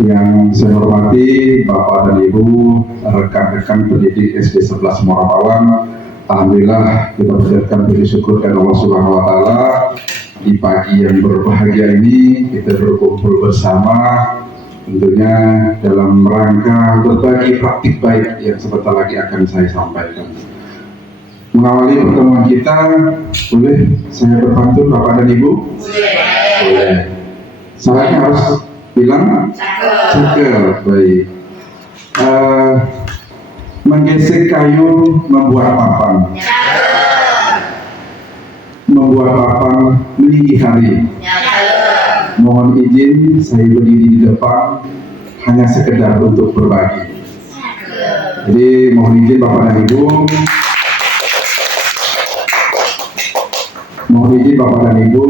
Yang saya hormati Bapak dan Ibu, rekan-rekan pendidik SD 11 Muara Bawang. Alhamdulillah kita panjatkan puji syukur kepada Allah Subhanahu wa taala di pagi yang berbahagia ini kita berkumpul bersama tentunya dalam rangka berbagi praktik baik yang sebentar lagi akan saya sampaikan. Mengawali pertemuan kita, boleh saya berpantun Bapak dan Ibu? Boleh. Salahnya harus bilang cakep, baik. Menggesek kayu membuat papan, membuat papan meninggi hari. Mohon izin saya berdiri di depan hanya sekedar untuk berbagi. Jadi mohon izin Bapak dan Ibu,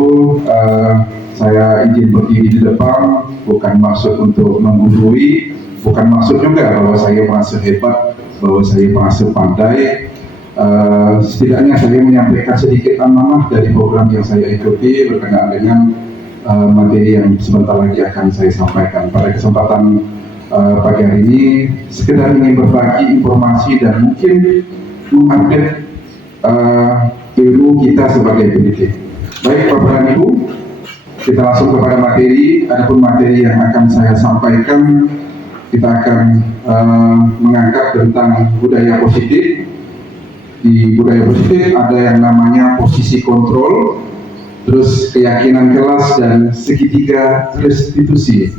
saya izin berdiri di depan, bukan maksud untuk menggurui, bukan maksud juga bahwa saya merasa hebat, bahwa saya merasa pandai. Setidaknya saya menyampaikan sedikit amanah dari program yang saya ikuti berkenaan dengan materi yang sebentar lagi akan saya sampaikan. Pada kesempatan pagi hari ini, sekedar ingin berbagi informasi dan mungkin mengupdate ilmu kita sebagai pendidik. Baik Bapak dan Ibu, kita langsung kepada materi. Adapun materi yang akan saya sampaikan, kita akan mengangkat tentang budaya positif. Di budaya positif ada yang namanya posisi kontrol, terus keyakinan kelas dan segitiga restitusi.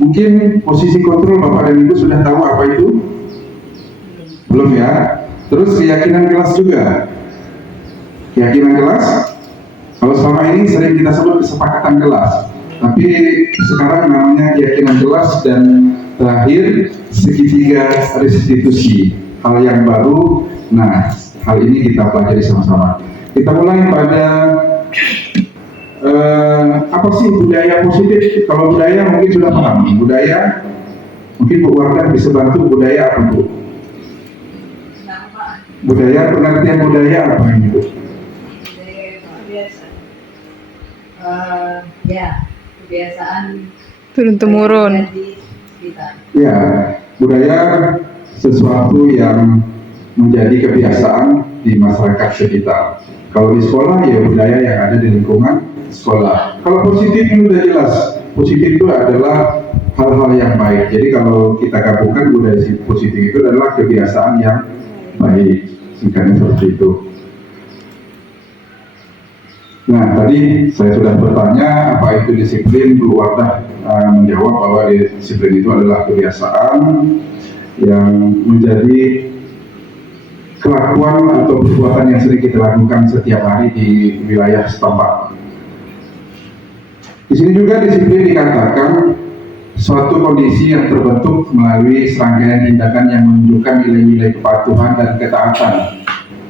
Mungkin posisi kontrol Bapak dan Ibu sudah tahu apa itu? Belum ya? Terus keyakinan kelas juga. Keyakinan kelas, kalau selama ini sering kita sebut kesepakatan kelas, tapi sekarang namanya keyakinan kelas, dan terakhir segitiga restitusi, hal yang baru. Nah, hal ini kita pelajari sama-sama. Kita mulai pada apa sih budaya positif? Kalau budaya mungkin sudah paham. Budaya, mungkin Bu Wardah bisa bantu. Budaya apa Bu? Budaya, pengertian budaya apa ini Bu? Kebiasaan turun-temurun. Ya, budaya sesuatu yang menjadi kebiasaan di masyarakat sekitar. Kalau di sekolah ya budaya yang ada di lingkungan sekolah. Kalau positif ini sudah jelas. Positif itu adalah hal-hal yang baik. Jadi kalau kita gabungkan budaya positif itu adalah kebiasaan yang baik. Singkatnya seperti itu. Nah, tadi saya sudah bertanya apa itu disiplin. Bu Wardah menjawab bahwa disiplin itu adalah kebiasaan yang menjadi kelakuan atau perbuatan yang sering kita lakukan setiap hari di wilayah setempat. Di sini juga disiplin dikatakan suatu kondisi yang terbentuk melalui serangkaian tindakan yang menunjukkan nilai-nilai kepatuhan dan ketaatan.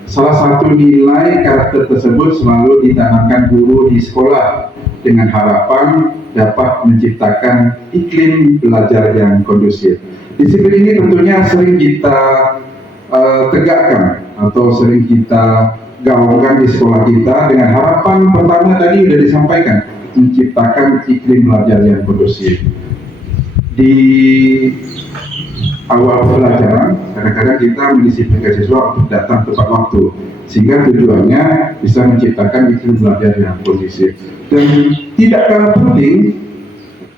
Salah satu nilai karakter tersebut selalu ditanamkan guru di sekolah dengan harapan dapat menciptakan iklim belajar yang kondusif. Disiplin ini tentunya sering kita tegakkan atau sering kita gaungkan di sekolah kita dengan harapan pertama tadi sudah disampaikan, menciptakan iklim belajar yang kondusif. Di awal pelajaran, kadang-kadang kita mendisiplinkan siswa untuk datang tepat waktu, sehingga tujuannya bisa menciptakan iklim belajar yang kondusif. Dan tidak kalah penting,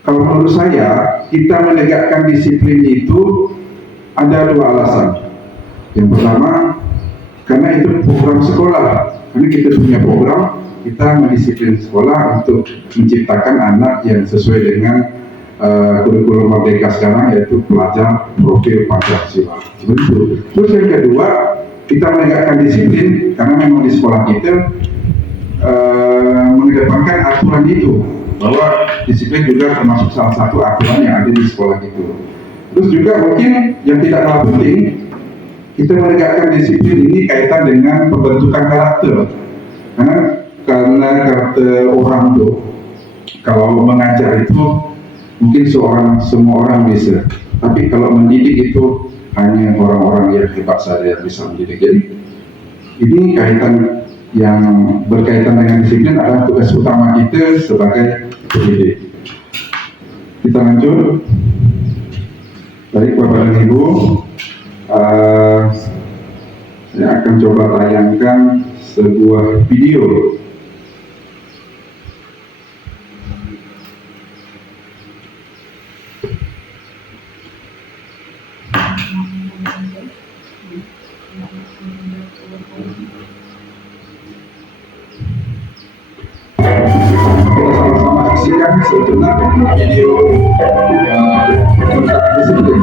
kalau menurut saya, kita menegakkan disiplin itu ada dua alasan. Yang pertama, karena itu program sekolah, karena kita punya program, kita mendisiplin sekolah untuk menciptakan anak yang sesuai dengan kurikulum merdeka sekarang, yaitu pelajar profil Pancasila. Seperti itu. Terus yang kedua, kita menegakkan disiplin karena memang di sekolah kita mengedepankan aturan itu, bahwa disiplin juga termasuk salah satu aturan yang ada di sekolah itu. Terus juga mungkin yang tidak kalah penting, kita menegakkan disiplin ini kaitan dengan pembentukan karakter. Karena karakter orang tuh, kalau mengajar itu mungkin semua orang bisa, tapi kalau mendidik itu hanya orang-orang yang hebat saja yang bisa mendidik. Jadi ini kaitan yang berkaitan dengan disiplin adalah tugas utama kita sebagai pendidik. Kita lanjut. Baik Bapak dan Ibu, saya akan coba tayangkan sebuah video. Kita sama-sama saksikan sebentar video tentang disiplin.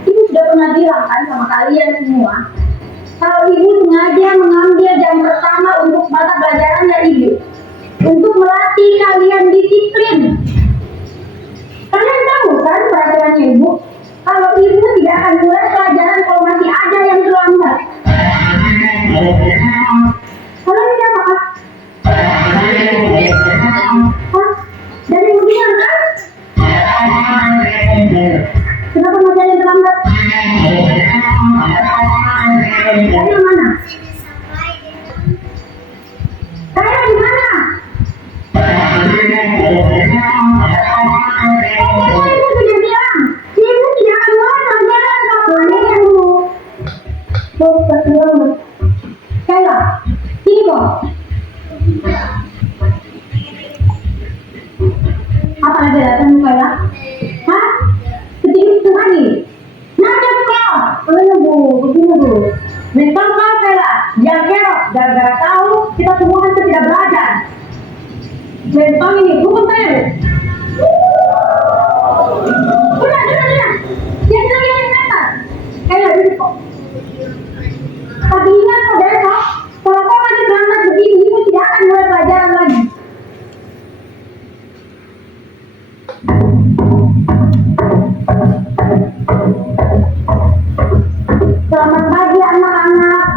Ibu sudah pernah bilang kan sama kalian semua, kalau ibu sengaja mengambil jam pertama untuk mata pelajarannya ibu, untuk melatih kalian disiplin. Kalian tahu kan peraturannya ibu, kalau ibu tidak akan mulai pelajaran kalau masih ada yang terlambat. Kalian ini apa kak? Hah? Dari ujian kan? Kenapa masih ada yang terlambat? Saya mana? Saya di mana? Ibu sudah bilang, ibu tidak akan mulai pelajaran kalau ada yang mau. Kayla, sini kok. Apa lagi datang Kayla? Hah? Ketidur lagi? Nanti kau, bu, begini bu. Mental kau Kayla, jangan kerok, gara-gara tahu kita semua kan tidak belajar. Mental ini, bukan saya. Udah. Jangan lagi yang mental. Kayla, duduk kok. Tapi ingat kok besok, kalau kau masih berangkat begini, ibu tidak akan mulai pelajaran lagi. Selamat pagi anak-anak.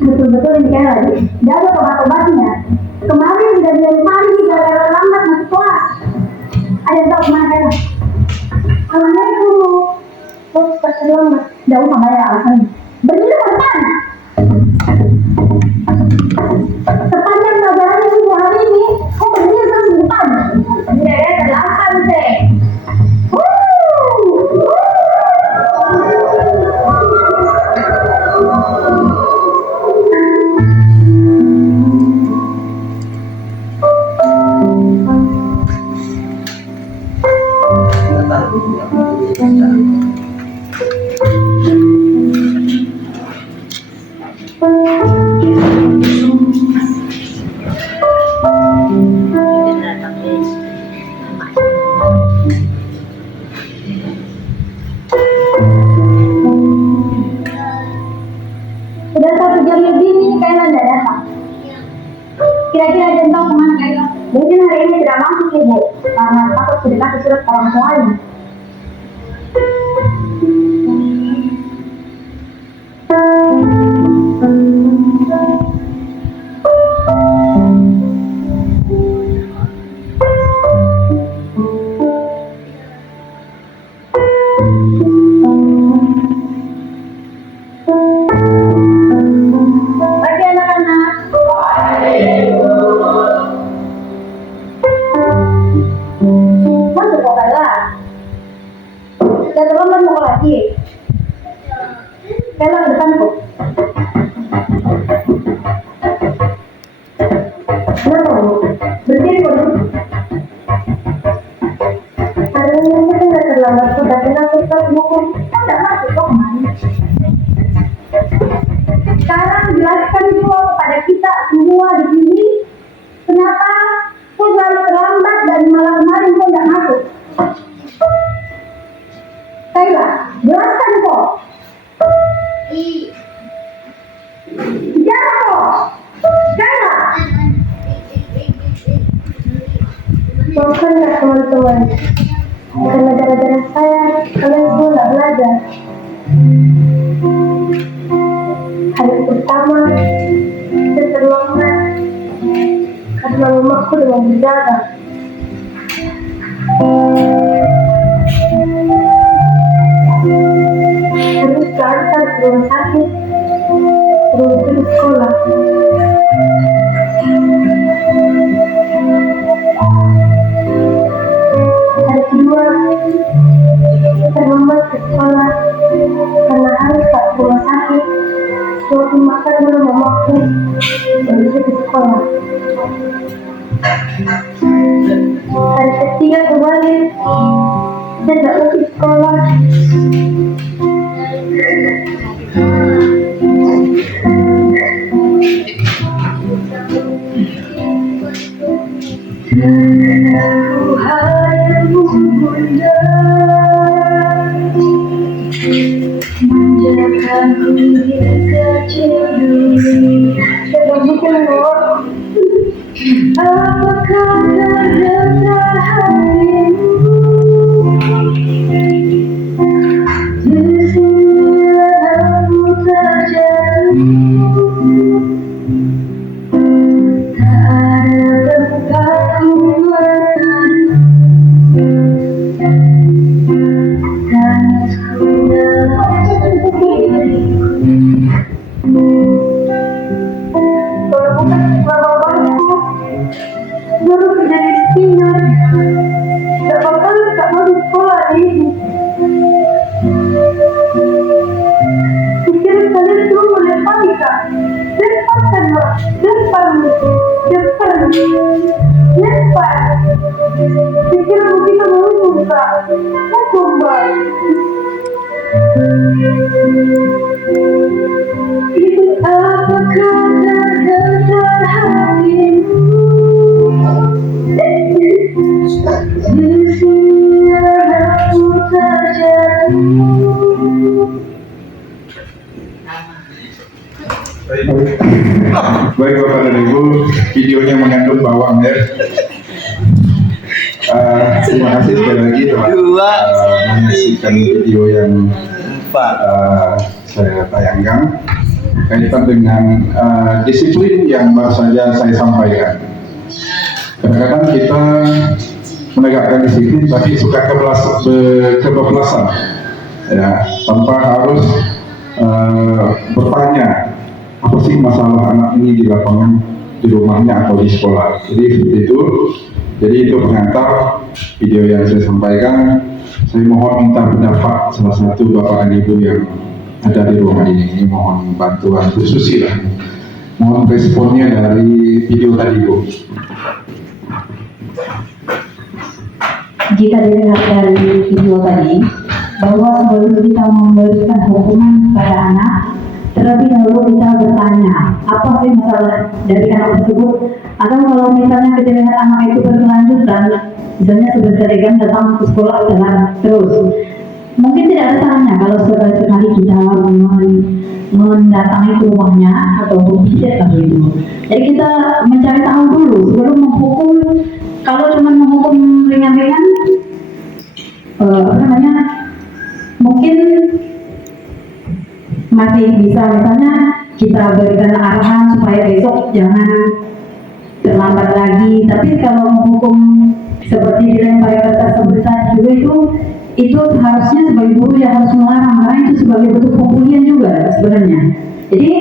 Betul-betul ini kayak lagi. Dia ada obat-obatnya. Kemarin sudah dilempari gara-gara lambat masuk kelas. Ada yang tahu kemana kayaknya? Assalamualaikum. Oh, terlambat. Tidak usah bayar alasan. Berdiri depan. Sepanjang pelajaran ibu hari ini, kok berdiri terus di depan? Tidak ada terlambat deh. Sudah 1 jam lebih ini Kayla tidak datang. Kira-kira ada yang tahu kemana Kayla? Mungkin hari ini tidak masuk ibu, karena takut sudah kasih surat ke orang tuanya. Pagi anak-anak. Masuk kok Kayla. Sudah terlambat mau lagi. Kayla ke depan kok. Kenapa bu? Berdiri kok dulu. Hari ini kita nggak terlambat kok, tapi nanti kita buku kita nggak masuk kok kemana. Sekarang jelaskan dulu kepada kita semua di sini, kenapa kok selalu terlambat dan malam kemarin kok nggak masuk. Kayla, jelaskan kok. Bicara kok. Kayla. Maafkan ya teman-teman, karena gara-gara saya kalian semua nggak belajar. hari pertama saya terlambat karena mamaku dengan berjalan. Terus keantar ke rumah sakit, terus ke sekolah. Hari kedua, saya terlambat ke sekolah karena harus ke rumah sakit. Waktu makan dulu mamaku, baru saya ke sekolah. Hari ketiga kembali, saya tak pergi sekolah. Aku hanya bunda menjagaku hingga kecil dulu. Saya bukan loh. Apakah terasa hatimu? Disinilah aku terjatuh. Tak ada tempatku berteduh. Tangisku dalam diriku. Kalau bukan mamaku, baru kerja di sini. Tak mau di sekolah ini. Pikir kalian semua boleh panika. Lepaskan, Mak. Lempar. Pikir kita mau buka. Mau coba. Itu apakah tergetar hatimu? Disinilah aku terjatuh. Baik Bapak dan Ibu, videonya mengandung bawang ya. Terima kasih sekali lagi telah menyaksikan video yang saya tayangkan kaitan dengan disiplin yang baru saja saya sampaikan. Kadang-kadang kita menegakkan disiplin tapi suka kebablasan ya, tanpa harus bertanya apa sih masalah anak ini di lapangan, di rumahnya atau di sekolah. Jadi seperti itu. Jadi itu pengantar video yang saya sampaikan. Saya mohon minta pendapat salah satu Bapak dan Ibu yang ada di rumah ini. Mohon bantuan khusus lah. Mohon responnya dari video tadi Bu. Jika dilihat dari video tadi, bahwa sebelum kita memberikan hukuman kepada anak, terlebih dahulu kita bertanya, apa sih masalah dari anak tersebut? Atau kalau misalnya kita lihat anak itu berkelanjutan, misalnya sebesar datang ke sekolah terus, mungkin tidak ada salahnya kalau sekali-sekali kita mendatangi ke rumahnya atau visit atau itu. Jadi kita mencari tahu dulu sebelum menghukum. Kalau cuma menghukum ringan-ringan, mungkin masih bisa, misalnya kita berikan arahan supaya besok jangan terlambat lagi. Tapi kalau menghukum seperti dilempari kertas sebesar juga itu harusnya sebagai guru yang harus melarang, karena itu sebagai bentuk pembulian juga sebenarnya. Jadi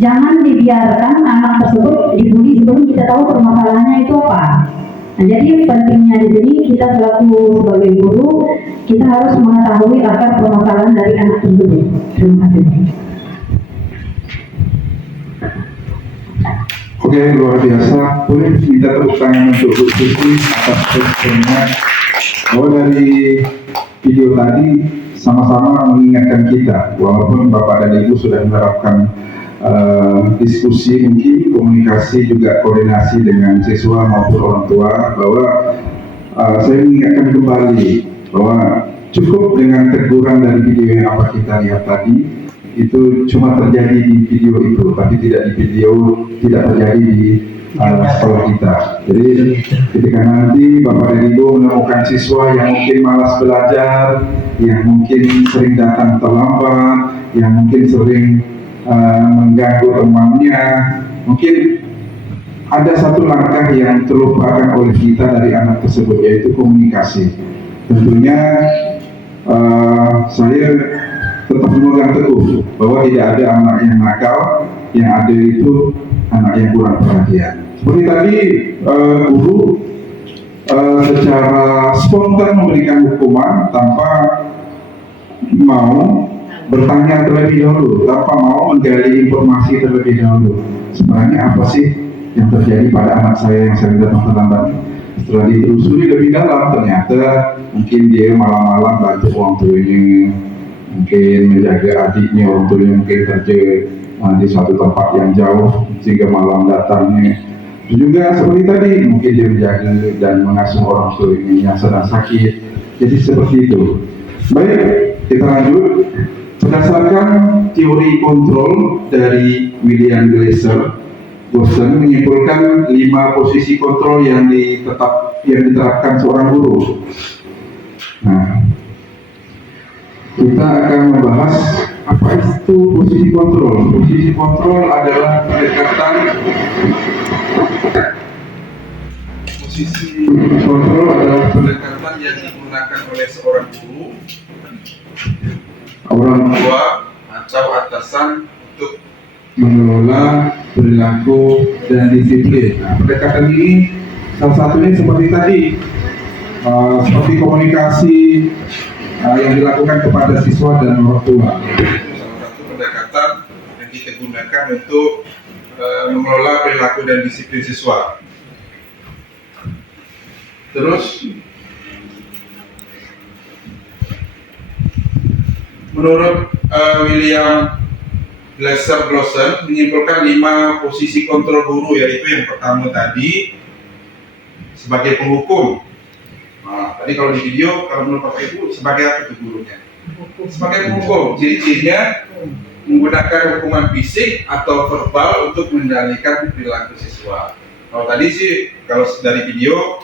jangan dibiarkan anak tersebut dibully sebelum kita tahu permasalahannya itu apa. Nah, jadi pentingnya di sini kita selaku sebagai guru, kita harus mengetahui akar permasalahan dari anak tersebut. Terima kasih. Oke, luar biasa. Boleh minta tepuk tangan untuk Bu Susi atas responnya. Bahwa dari video tadi sama-sama mengingatkan kita, walaupun Bapak dan Ibu sudah menerapkan diskusi, mungkin komunikasi juga koordinasi dengan siswa maupun orang tua, bahwa saya mengingatkan kembali bahwa cukup dengan teguran dari video yang apa kita lihat tadi, itu cuma terjadi di video itu, tapi tidak terjadi di sekolah kita. Jadi ketika nanti Bapak dan Ibu menemukan siswa yang mungkin malas belajar, yang mungkin sering datang terlambat, yang mungkin sering mengganggu temannya. Mungkin ada satu langkah yang terlupakan oleh kita dari anak tersebut, yaitu komunikasi. Tentunya saya tetap memegang teguh bahwa tidak ada anak yang nakal, yang ada itu anak yang kurang perhatian. Seperti tadi guru secara spontan memberikan hukuman tanpa mau bertanya terlebih dahulu, tanpa mau menggali informasi terlebih dahulu. Sebenarnya apa sih yang terjadi pada anak saya yang sering datang terlambat? Setelah ditelusuri lebih dalam, ternyata mungkin dia malam-malam bantu orang tuanya, mungkin menjaga adiknya, orang tuanya mungkin kerja di suatu tempat yang jauh sehingga malam datangnya. Juga seperti tadi, mungkin dia menjaga dan mengasuh orang tuanya yang sedang sakit. Jadi seperti itu. Baik, kita lanjut. Berdasarkan teori kontrol dari William Glasser, Gosden menyimpulkan 5 posisi kontrol yang diterapkan seorang guru. Nah, kita akan membahas apa itu posisi kontrol. Posisi kontrol adalah pendekatan. Posisi kontrol adalah pendekatan yang digunakan oleh seorang guru, orang tua atau atasan untuk mengelola perilaku dan disiplin. Nah, pendekatan ini salah satunya seperti tadi, seperti komunikasi yang dilakukan kepada siswa dan orang tua. Salah satu pendekatan yang kita gunakan untuk mengelola perilaku dan disiplin siswa. Terus, menurut William Glasser Gosden menyimpulkan 5 posisi kontrol guru, yaitu yang pertama tadi sebagai penghukum. Nah, tadi kalau di video, kalau menurut Bapak Ibu sebagai apa itu gurunya? Sebagai penghukum. Ciri-cirinya menggunakan hukuman fisik atau verbal untuk mengendalikan perilaku siswa. Kalau tadi sih, kalau dari video,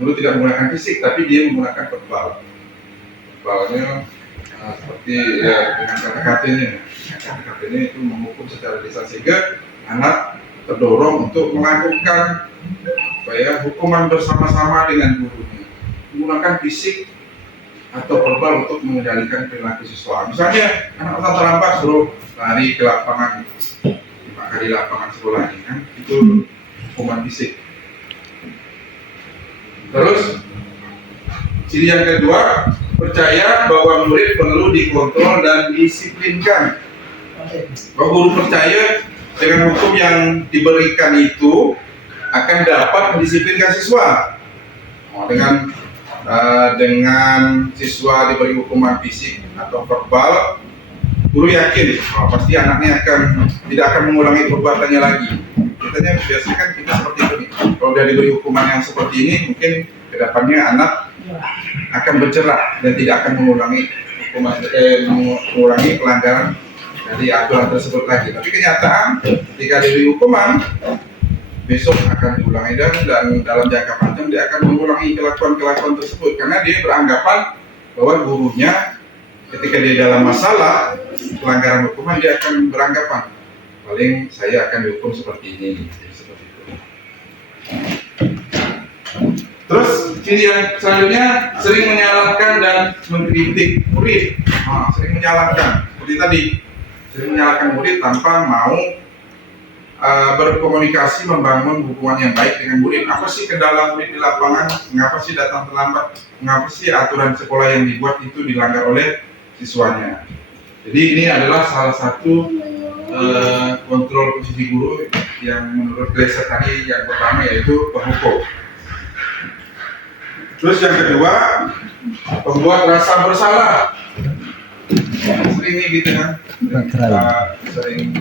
guru tidak menggunakan fisik, tapi dia menggunakan verbal. Verbalnya seperti ya, dengan kata-katanya. Kata-katanya itu menghukum secara lisan, sehingga anak terdorong untuk melakukan hukuman bersama-sama dengan gurunya, menggunakan fisik atau verbal untuk mengendalikan perilaku siswa. Misalnya anak terlambat suruh lari ke lapangan, maka di lapangan sekolah ini kan itu hukuman fisik. Terus ciri yang kedua, percaya bahwa murid perlu dikontrol dan disiplinkan. Bahwa guru percaya dengan hukum yang diberikan itu akan dapat mendisiplinkan siswa. Dengan siswa diberi hukuman fisik atau verbal, guru yakin pasti anaknya tidak akan mengulangi perbuatannya lagi. Biasanya kan kita seperti itu nih. Kalau dia diberi hukuman yang seperti ini, mungkin kedepannya anak akan bercerak dan tidak akan mengulangi pelanggaran dari aturan tersebut lagi. Tapi kenyataan ketika diberi hukuman, besok akan diulangi dan dalam jangka panjang dia akan mengulangi kelakuan tersebut, karena dia beranggapan bahwa gurunya ketika dia dalam masalah pelanggaran hukuman, dia akan beranggapan paling saya akan dihukum seperti ini. Seperti itu. Terus ciri yang selanjutnya, sering menyalahkan dan mengkritik murid. Sering menyalahkan, seperti tadi, sering menyalahkan murid tanpa mau berkomunikasi, membangun hubungan yang baik dengan murid. Apa sih kendala murid di lapangan? Mengapa sih datang terlambat? Mengapa sih aturan sekolah yang dibuat itu dilanggar oleh siswanya? Jadi ini adalah salah satu kontrol posisi guru yang menurut Glasser tadi yang pertama, yaitu penghukum. Terus yang kedua, pembuat rasa bersalah. Sering gitu kan, sering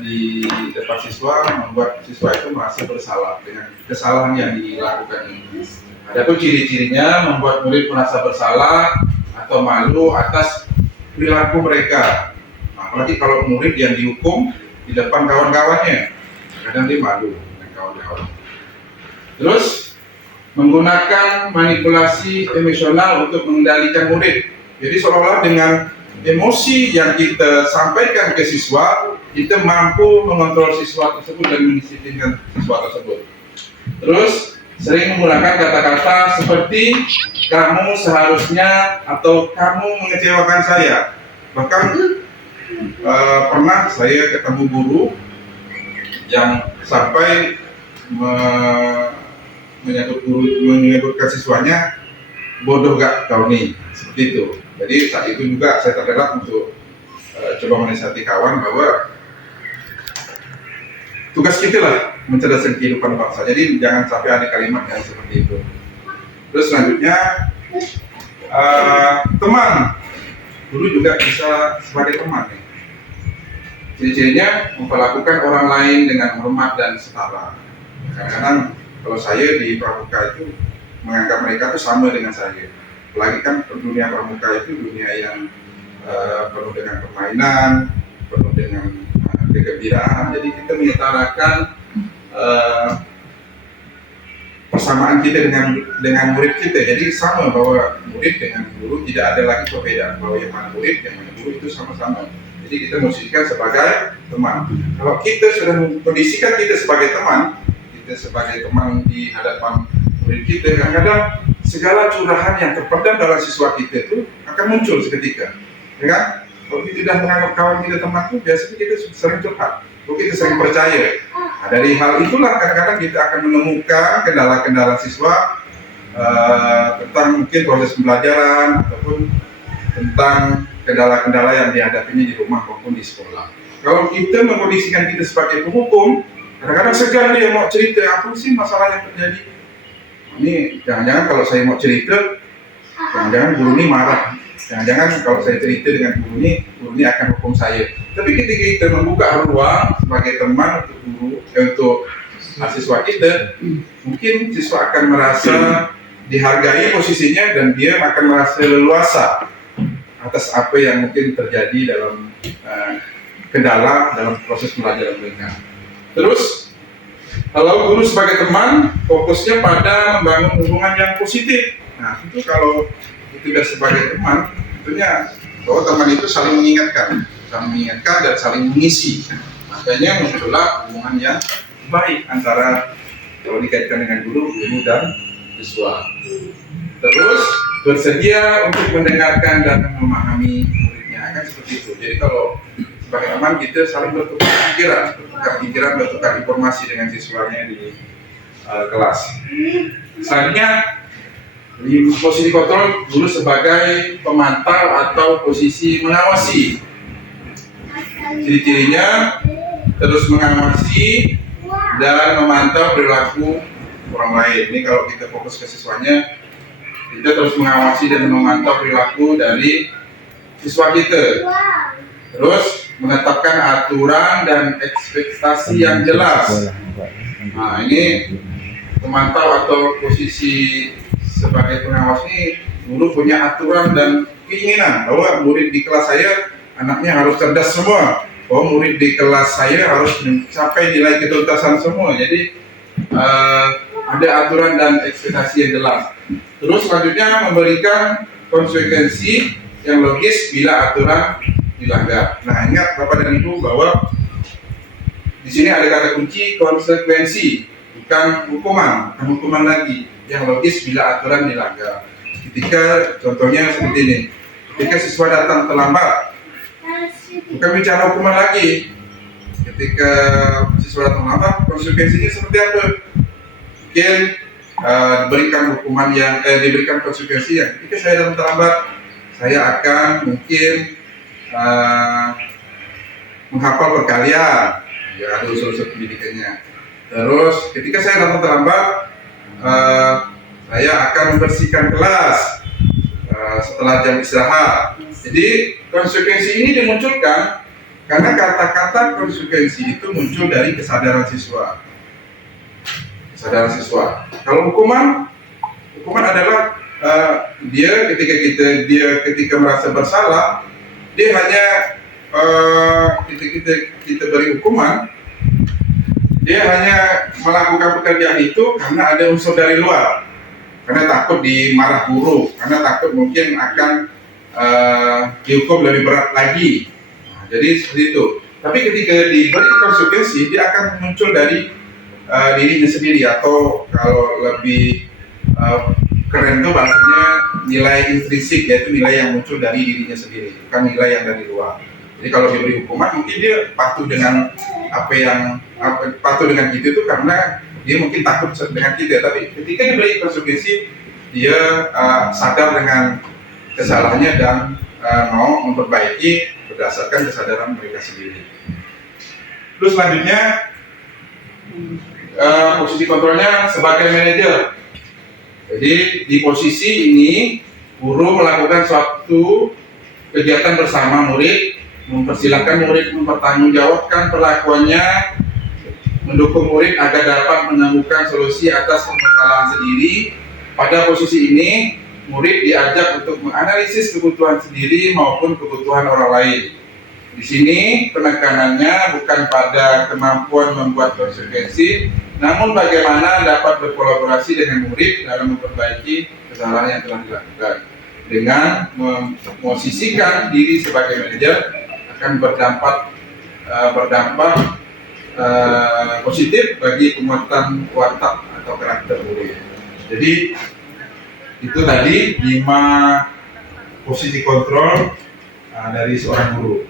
di depan siswa membuat siswa itu merasa bersalah dengan kesalahan yang dilakukan ini. Adapun ciri-cirinya membuat murid merasa bersalah atau malu atas perilaku mereka. Apalagi kalau murid yang dihukum di depan kawan-kawannya, kadang dia malu dengan kawan-kawan. Terus menggunakan manipulasi emosional untuk mengendalikan murid. Jadi seolah-olah dengan emosi yang kita sampaikan ke siswa, kita mampu mengontrol siswa tersebut dan mendisiplinkan siswa tersebut. Terus sering menggunakan kata-kata seperti kamu seharusnya atau kamu mengecewakan saya. Bahkan pernah saya ketemu guru yang sampai menyebutkan siswanya bodoh gak kau nih, seperti itu. Jadi saat itu juga saya tergerak untuk coba menasihati kawan bahwa tugas kita lah mencerdaskan kehidupan bangsa. Jadi jangan sampai ada kalimat yang seperti itu. Terus selanjutnya teman, dulu juga bisa sebagai teman nih. Ciri-cirinya memperlakukan orang lain dengan hormat dan setara. Kadang-kadang kalau saya di pramuka itu menganggap mereka itu sama dengan saya. Apalagi kan dunia pramuka itu dunia yang penuh dengan permainan, penuh dengan kegembiraan. Jadi kita menyetarakan persamaan kita dengan murid kita. Jadi sama bahwa murid dengan guru tidak ada lagi perbedaan, bahwa yang mana murid, yang mana guru itu sama-sama. Jadi kita mengkondisikan sebagai teman. Kalau kita sudah mengkondisikan kita sebagai teman, kita sebagai teman di hadapan murid kita, kadang-kadang segala curahan yang terpendam dalam siswa kita itu akan muncul seketika, ya kan? Kalau kita tidak menganggap kawan kita teman itu, biasanya kita sering curhat, kalau kita sering percaya. Nah, dari hal itulah kadang-kadang kita akan menemukan kendala-kendala siswa tentang mungkin proses pembelajaran ataupun tentang kendala-kendala yang dihadapinya di rumah maupun di sekolah. Kalau kita mengkondisikan kita sebagai penghukum, kadang-kadang segan dia mau cerita apa sih masalah yang terjadi. Ini jangan-jangan kalau saya mau cerita, jangan-jangan guru ini marah. Jangan-jangan kalau saya cerita dengan guru ini akan hukum saya. Tapi ketika kita membuka ruang sebagai teman untuk guru, untuk siswa kita, mungkin siswa akan merasa dihargai posisinya dan dia akan merasa leluasa atas apa yang mungkin terjadi dalam kendala dalam proses pembelajaran mereka. Terus, kalau guru sebagai teman, fokusnya pada membangun hubungan yang positif. Nah, itu kalau kita sebagai teman, tentunya bahwa teman itu saling mengingatkan dan saling mengisi. Makanya muncullah hubungan yang baik antara kalau dikaitkan dengan guru dan siswa. Terus bersedia untuk mendengarkan dan memahami muridnya, kan seperti itu. Jadi kalau sebagai teman kita saling bertukar pikiran, bertukar informasi dengan siswanya di kelas. Selanjutnya di posisi kontrol, guru sebagai pemantau atau posisi mengawasi. Ciri-cirinya terus mengawasi dan memantau perilaku orang lain. Ini kalau kita fokus ke siswanya, kita terus mengawasi dan memantau perilaku dari siswa kita. Terus menetapkan aturan dan ekspektasi yang jelas. Nah, ini pemantau atau posisi sebagai pengawas ini, guru punya aturan dan keinginan bahwa murid di kelas saya anaknya harus cerdas semua, bahwa murid di kelas saya harus mencapai nilai ketuntasan semua. Jadi ada aturan dan ekspektasi yang jelas. Terus selanjutnya memberikan konsekuensi yang logis bila aturan dilanggar. Nah, ingat Bapak dan Ibu bahwa di sini ada kata kunci konsekuensi, bukan hukuman lagi, yang logis bila aturan dilanggar. Ketika contohnya seperti ini, ketika siswa datang terlambat, bukan bicara hukuman lagi. Ketika siswa datang terlambat, konsekuensinya seperti apa? Mungkin diberikan konsekuensi yang ketika saya datang terlambat, saya akan mungkin menghafal perkalian, ya ada unsur-unsur pendidikannya. Terus ketika saya datang terlambat, saya akan membersihkan kelas setelah jam istirahat. Jadi konsekuensi ini dimunculkan karena kata-kata konsekuensi itu muncul dari kesadaran siswa. Kalau hukuman adalah dia ketika merasa bersalah, dia hanya kita beri hukuman, dia hanya melakukan pekerjaan itu karena ada unsur dari luar, karena takut dimarah guru, karena takut mungkin akan dihukum lebih berat lagi. Nah, jadi seperti itu. Tapi ketika diberi konsekuensi, dia akan muncul dari dirinya sendiri, atau kalau lebih keren tuh bahasanya nilai intrinsik, yaitu nilai yang muncul dari dirinya sendiri, bukan nilai yang dari luar. Jadi kalau diberi hukuman, mungkin dia patuh dengan patuh dengan kita itu karena dia mungkin takut dengan kita. Tapi ketika diberi konsekuensi, dia sadar dengan kesalahannya dan mau memperbaiki berdasarkan kesadaran mereka sendiri. Terus selanjutnya posisi kontrolnya sebagai manajer. Jadi di posisi ini guru melakukan suatu kegiatan bersama murid, mempersilahkan murid mempertanggungjawabkan perlakuannya, mendukung murid agar dapat menemukan solusi atas permasalahan sendiri. Pada posisi ini, murid diajak untuk menganalisis kebutuhan sendiri maupun kebutuhan orang lain. Di sini penekanannya bukan pada kemampuan membuat konsekuensi, namun bagaimana dapat berkolaborasi dengan murid dalam memperbaiki kesalahan yang telah dilakukan. Dengan memosisikan diri sebagai manajer akan berdampak positif bagi penguatan watak atau karakter murid. Jadi itu tadi 5 posisi kontrol dari seorang guru.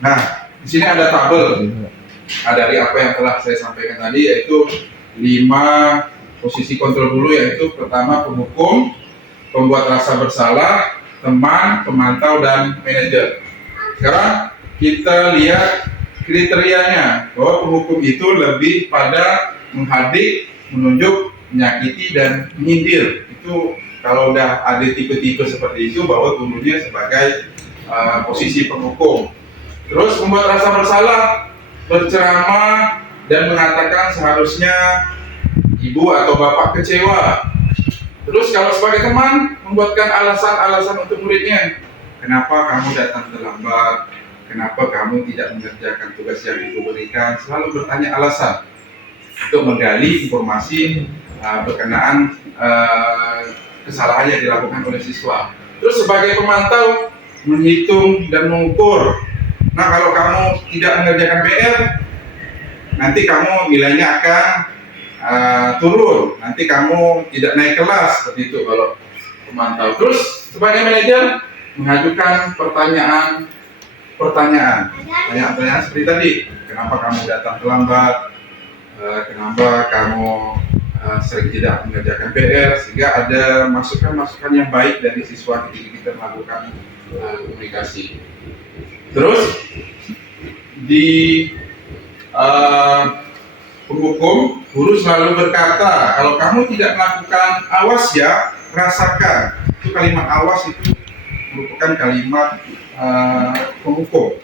Nah, di sini ada tabel dari apa yang telah saya sampaikan tadi, yaitu 5 posisi kontrol guru, yaitu pertama penghukum, pembuat rasa bersalah, teman, pemantau, dan manajer. Sekarang kita lihat kriterianya, bahwa penghukum itu lebih pada menghadik, menunjuk, menyakiti, dan menyindir. Itu kalau udah ada tipe-tipe seperti itu, bahwa gurunya sebagai posisi penghukum. Terus membuat rasa bersalah, berceramah, dan mengatakan seharusnya ibu atau bapak kecewa. Terus kalau sebagai teman, membuatkan alasan-alasan untuk muridnya. Kenapa kamu datang terlambat? Kenapa kamu tidak mengerjakan tugas yang ibu berikan? Selalu bertanya alasan untuk menggali informasi berkenaan kesalahan yang dilakukan oleh siswa. Terus sebagai pemantau, menghitung dan mengukur. Nah, kalau kamu tidak mengerjakan PR, nanti kamu nilainya akan turun. Nanti kamu tidak naik kelas, seperti itu kalau pemantau. Terus sebagai manajer, mengajukan pertanyaan seperti tadi. Kenapa kamu datang terlambat? Kenapa kamu sering tidak mengerjakan PR? Sehingga ada masukan-masukan yang baik dari siswa ketika kita melakukan komunikasi. Terus di penghukum, guru selalu berkata, kalau kamu tidak melakukan, awas ya, rasakan. Itu kalimat awas itu merupakan kalimat penghukum.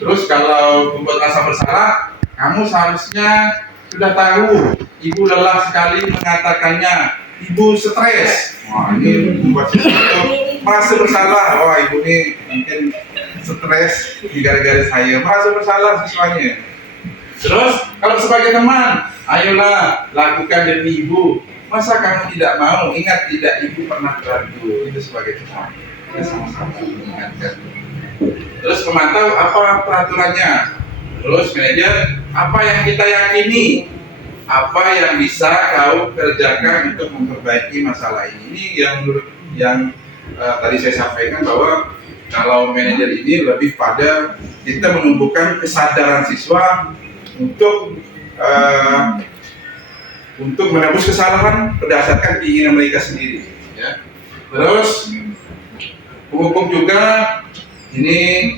Terus kalau membuat rasa bersalah, kamu seharusnya sudah tahu, ibu lelah sekali mengatakannya, ibu stres. Wah, ini membuat sesuatu merasa bersalah. Wah, ibu ini mungkin stres gara-gara saya, merasa bersalah siswanya. Terus kalau sebagai teman, ayolah lakukan demi ibu. Masa kamu tidak mau? Ingat, tidak, ibu pernah berlaku. Itu sebagai teman, kita sama-sama mengingatkan. Terus pemantau, apa peraturannya? Terus manajer, apa yang kita yakini? Apa yang bisa kau kerjakan untuk memperbaiki masalah ini? Ini yang tadi saya sampaikan, bahwa kalau manajer ini lebih pada kita menumbuhkan kesadaran siswa untuk menebus kesalahan berdasarkan keinginan mereka sendiri. Ya. Terus penghukum juga ini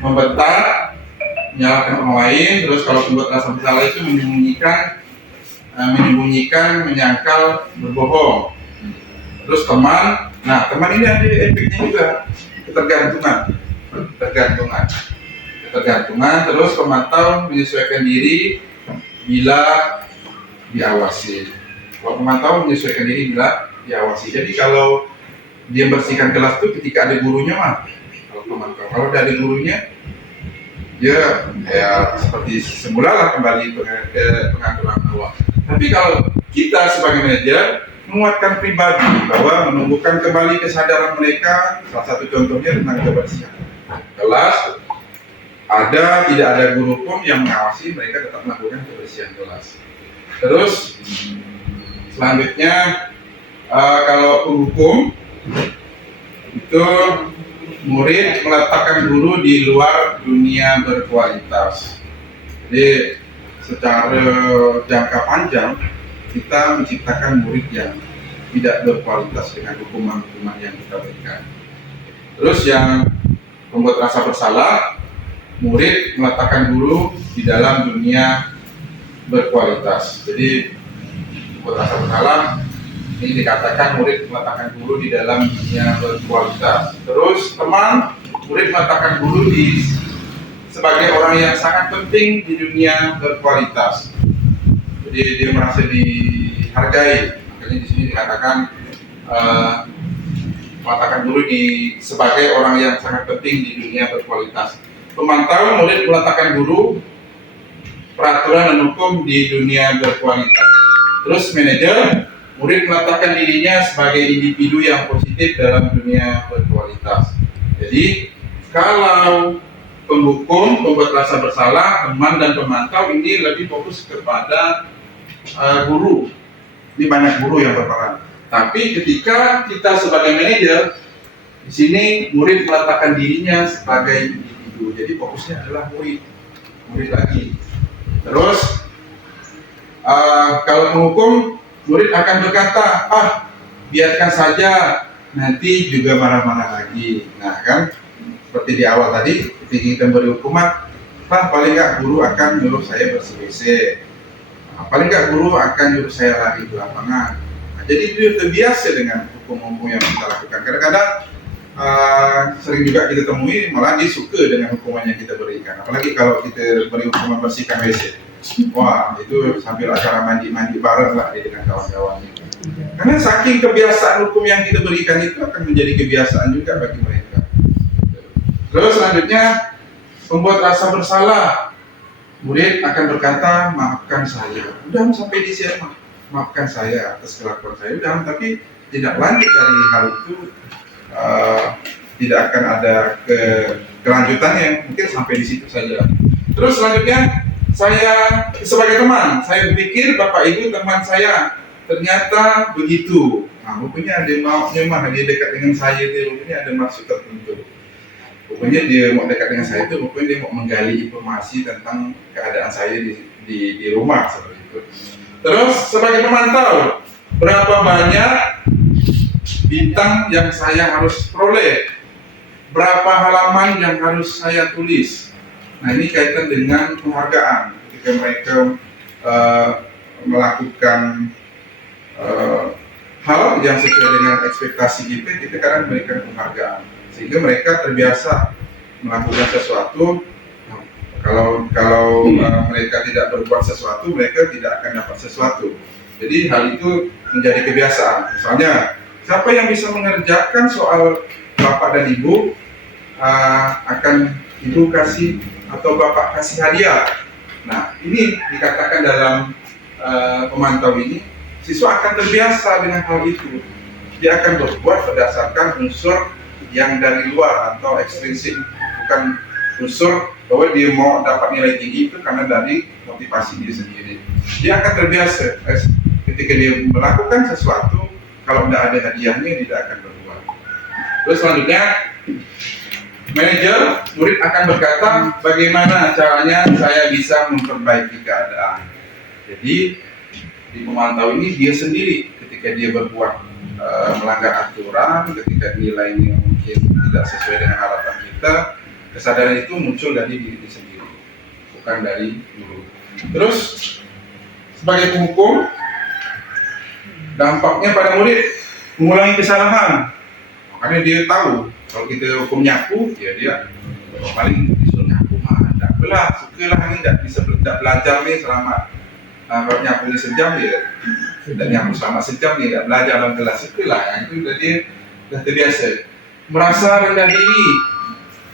membentak, menyalahkan orang lain. Terus kalau membuat rasa bersalah itu menyembunyikan, menyangkal, berbohong. Terus teman, nah teman ini ada efeknya juga, ketergantungan. Terus pemantau menyesuaikan diri bila diawasi. Kalau pemantau menyesuaikan diri bila diawasi. Jadi kalau dia bersihkan kelas itu ketika ada gurunya mah, kalau pemantau. Kalau tidak ada gurunya, dia ya seperti semula lah, kembali ke pengaturan awal. Tapi kalau kita sebagai manajer menguatkan pribadi bahwa menumbuhkan kembali kesadaran mereka. Salah satu contohnya tentang kebersihan kelas. Tidak ada guru pun yang mengawasi, mereka tetap melakukan kebersihan kelas. Terus selanjutnya kalau penghukum itu murid meletakkan guru di luar dunia berkualitas. Jadi secara jangka panjang kita menciptakan murid yang tidak berkualitas dengan hukuman-hukuman yang kita berikan. Terus yang membuat rasa bersalah, murid meletakkan guru di dalam dunia berkualitas. Jadi membuat rasa bersalah ini dikatakan murid meletakkan guru di dalam dunia berkualitas. Terus teman, murid meletakkan guru sebagai orang yang sangat penting di dunia berkualitas. Jadi dia merasa dihargai, makanya di sini dikatakan meletakkan guru sebagai orang yang sangat penting di dunia berkualitas. Pemantau, murid meletakkan guru peraturan dan hukum di dunia berkualitas. Terus manajer, murid meletakkan dirinya sebagai individu yang positif dalam dunia berkualitas. Jadi kalau penghukum, pembuat rasa bersalah, teman dan pemantau ini lebih fokus kepada guru. Ini banyak guru yang berperan. Tapi ketika kita sebagai manajer, di sini murid meletakkan dirinya sebagai individu. Jadi fokusnya adalah murid lagi. Terus kalau menghukum, murid akan berkata, biarkan saja, nanti juga marah-marah lagi. Nah kan, seperti di awal tadi, ketika kita beri hukuman, paling nggak guru akan nyuruh saya bersih-WC. Paling nggak guru akan nyuruh saya lari di lapangan. Nah, jadi itu terbiasa dengan hukum-hukum yang kita lakukan. Kadang-kadang sering juga kita temui malah dia suka dengan hukuman yang kita berikan. Apalagi kalau kita beri hukuman bersihkan WC. Wah, itu sambil acara mandi-mandi bareng lah dia dengan kawan-kawannya. Karena saking kebiasaan hukum yang kita berikan itu akan menjadi kebiasaan juga bagi mereka. Terus selanjutnya, membuat rasa bersalah. Murid akan berkata, maafkan saya. Udah sampai di sini, maafkan saya atas kelakuan saya. Udah, tapi tidak lanjut dari hal itu, tidak akan ada kelanjutannya. Mungkin sampai di situ saja. Terus selanjutnya, saya sebagai teman, saya berpikir Bapak Ibu teman saya ternyata begitu. Nah, rupanya ada maunya dia dekat dengan saya itu, rupanya ada maksud tertentu. Rupanya dia mau dekat dengan saya itu, rupanya dia mau menggali informasi tentang keadaan saya di rumah seperti itu. Terus sebagai pemantau, berapa banyak bintang yang saya harus peroleh? Berapa halaman yang harus saya tulis? Nah ini kaitan dengan penghargaan. Ketika mereka melakukan hal yang sesuai dengan ekspektasi kita kadang memberikan penghargaan. Sehingga mereka terbiasa melakukan sesuatu. Kalau mereka tidak berbuat sesuatu, mereka tidak akan dapat sesuatu. Jadi hal itu menjadi kebiasaan. Misalnya, siapa yang bisa mengerjakan soal bapak dan ibu akan ibu kasih atau bapak kasih hadiah. Nah, ini dikatakan dalam pemantau ini, siswa akan terbiasa dengan hal itu. Dia akan berbuat berdasarkan unsur yang dari luar atau ekstrinsik, bukan unsur bahwa dia mau dapat nilai tinggi itu karena dari motivasi dia sendiri. Dia akan terbiasa ketika dia melakukan sesuatu, kalau tidak ada hadiahnya dia tidak akan berbuat. Terus selanjutnya, manajer, murid akan berkata, bagaimana caranya saya bisa memperbaiki keadaan. Jadi di pemantau ini dia sendiri ketika dia berbuat melanggar aturan, ketika nilainya mungkin tidak sesuai dengan harapan kita, kesadaran itu muncul dari diri sendiri, bukan dari guru. Terus sebagai penghukum, dampaknya pada murid mengulangi kesalahan. Makanya dia tahu kalau kita hukum nyapu, ya dia paling disuruh nyapu tidak belah, sukalah ini tidak belajar nih selama kalau nyapu ini sejam ya tidak nyapu selama sejam nih, tidak belajar dalam kelas, sukalah yang itu sudah terbiasa. Merasa rendah diri.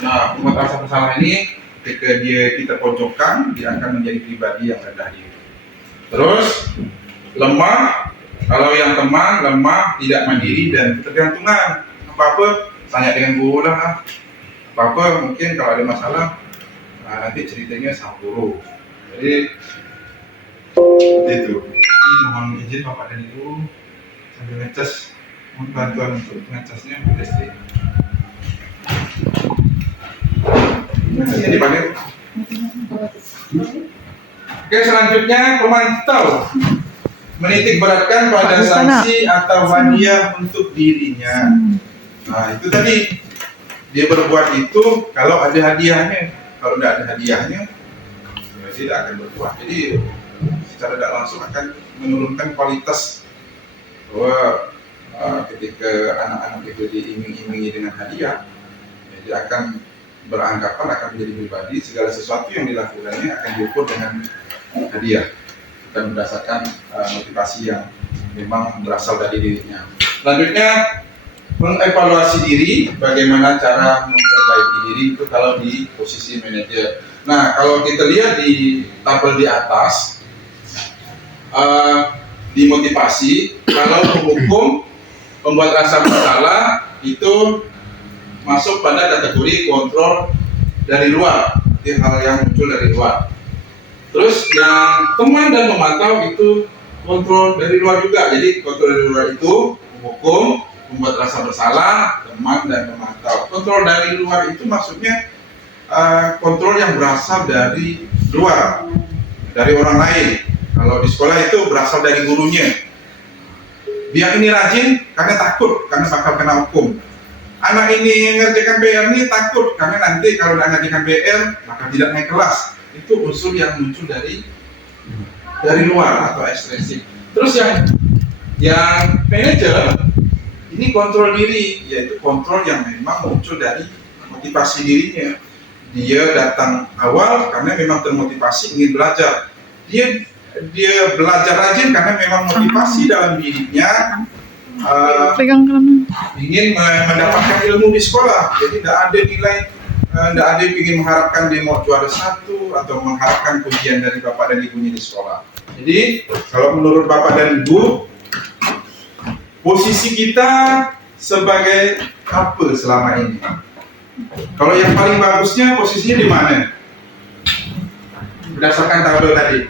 Nah, pembuat rasa bersalah ini ketika kita pojokkan, dia akan menjadi pribadi yang rendah diri. Terus lemah, Kalau yang teman, lemah, tidak mandiri dan ketergantungan, apa-apa tanya dengan guru lah. Apa-apa mungkin kalau ada masalah, nanti ceritanya sama guru. Jadi seperti itu. Mohon izin Bapak dan Ibu sambil ngecas, mohon bantuan untuk ngecasnya listrik. Ini dipakai. Oke, selanjutnya pemantau menitik beratkan pada sanksi atau hadiah untuk dirinya. Nah, itu tadi dia berbuat itu kalau ada hadiahnya. Kalau tidak ada hadiahnya, ya tidak akan berbuat. Jadi secara tidak langsung akan menurunkan kualitas bahwa ketika anak-anak itu diiming-imingi dengan hadiah, ya, dia akan beranggapan akan menjadi pribadi segala sesuatu yang dilakukannya akan diukur dengan hadiah dan berdasarkan motivasi yang memang berasal dari dirinya. Selanjutnya mengevaluasi diri, bagaimana cara memperbaiki diri itu kalau di posisi manajer. Nah, kalau kita lihat di tabel di atas, di motivasi, kalau menghukum membuat rasa bersalah itu masuk pada kategori kontrol dari luar, itu hal yang muncul dari luar. Terus yang teman dan memantau itu kontrol dari luar juga. Jadi kontrol dari luar itu menghukum, membuat rasa bersalah, teman dan memantau. Kontrol dari luar itu maksudnya kontrol yang berasal dari luar, dari orang lain. Kalau di sekolah itu berasal dari gurunya. Dia ini rajin karena takut, karena bakal kena hukum. Anak ini ngerjakan PR ini takut karena nanti kalau tidak ngerjakan PR maka tidak naik kelas. Itu unsur yang muncul dari luar atau ekstrinsi. Terus yang manajer ini kontrol diri, yaitu kontrol yang memang muncul dari motivasi dirinya. Dia datang awal karena memang termotivasi ingin belajar. Dia belajar rajin karena memang motivasi dalam dirinya ingin mendapatkan ilmu di sekolah. Jadi tidak ada nilai, tidak ada yang ingin mengharapkan dia mau juara 1 atau mengharapkan pujian dari bapak dan ibunya di sekolah. Jadi kalau menurut bapak dan ibu, posisi kita sebagai apa selama ini? Kalau yang paling bagusnya posisinya di mana? Berdasarkan tabel tadi.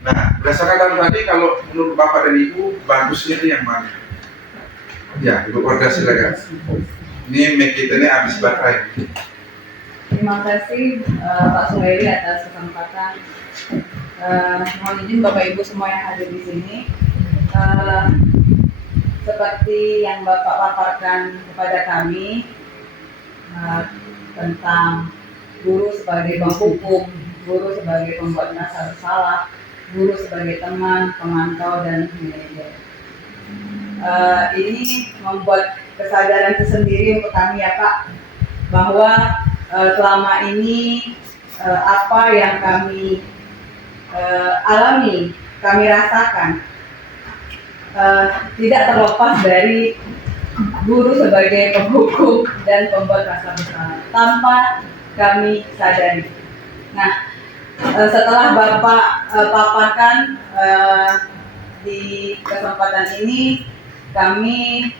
Nah, berdasarkan tabel tadi, kalau menurut bapak dan ibu, bagusnya itu yang mana? Ya, Ibu Korda silakan. Ini mic kita ini habis baterai. Terima kasih Pak Suhaili atas kesempatan. Mohon izin Bapak Ibu semua yang hadir di sini. Seperti yang Bapak paparkan kepada kami tentang guru sebagai penghukum, guru sebagai pembuat rasa bersalah, guru sebagai teman, pemantau, dan manajer. Ini membuat kesadaran tersendiri untuk kami ya Pak, bahwa selama ini apa yang kami alami, kami rasakan tidak terlepas dari guru sebagai penghukum dan pembuat rasa bersalah tanpa kami sadari. Nah, setelah Bapak paparkan di kesempatan ini, kami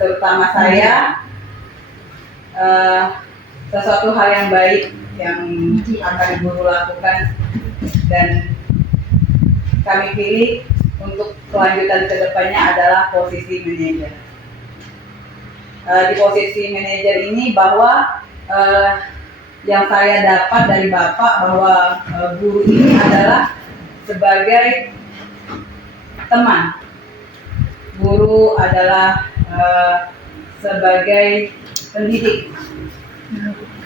terutama saya sesuatu hal yang baik yang akan guru lakukan dan kami pilih untuk kelanjutan kedepannya adalah posisi manajer. Di posisi manajer ini bahwa yang saya dapat dari Bapak bahwa guru ini adalah sebagai teman. Guru adalah sebagai pendidik,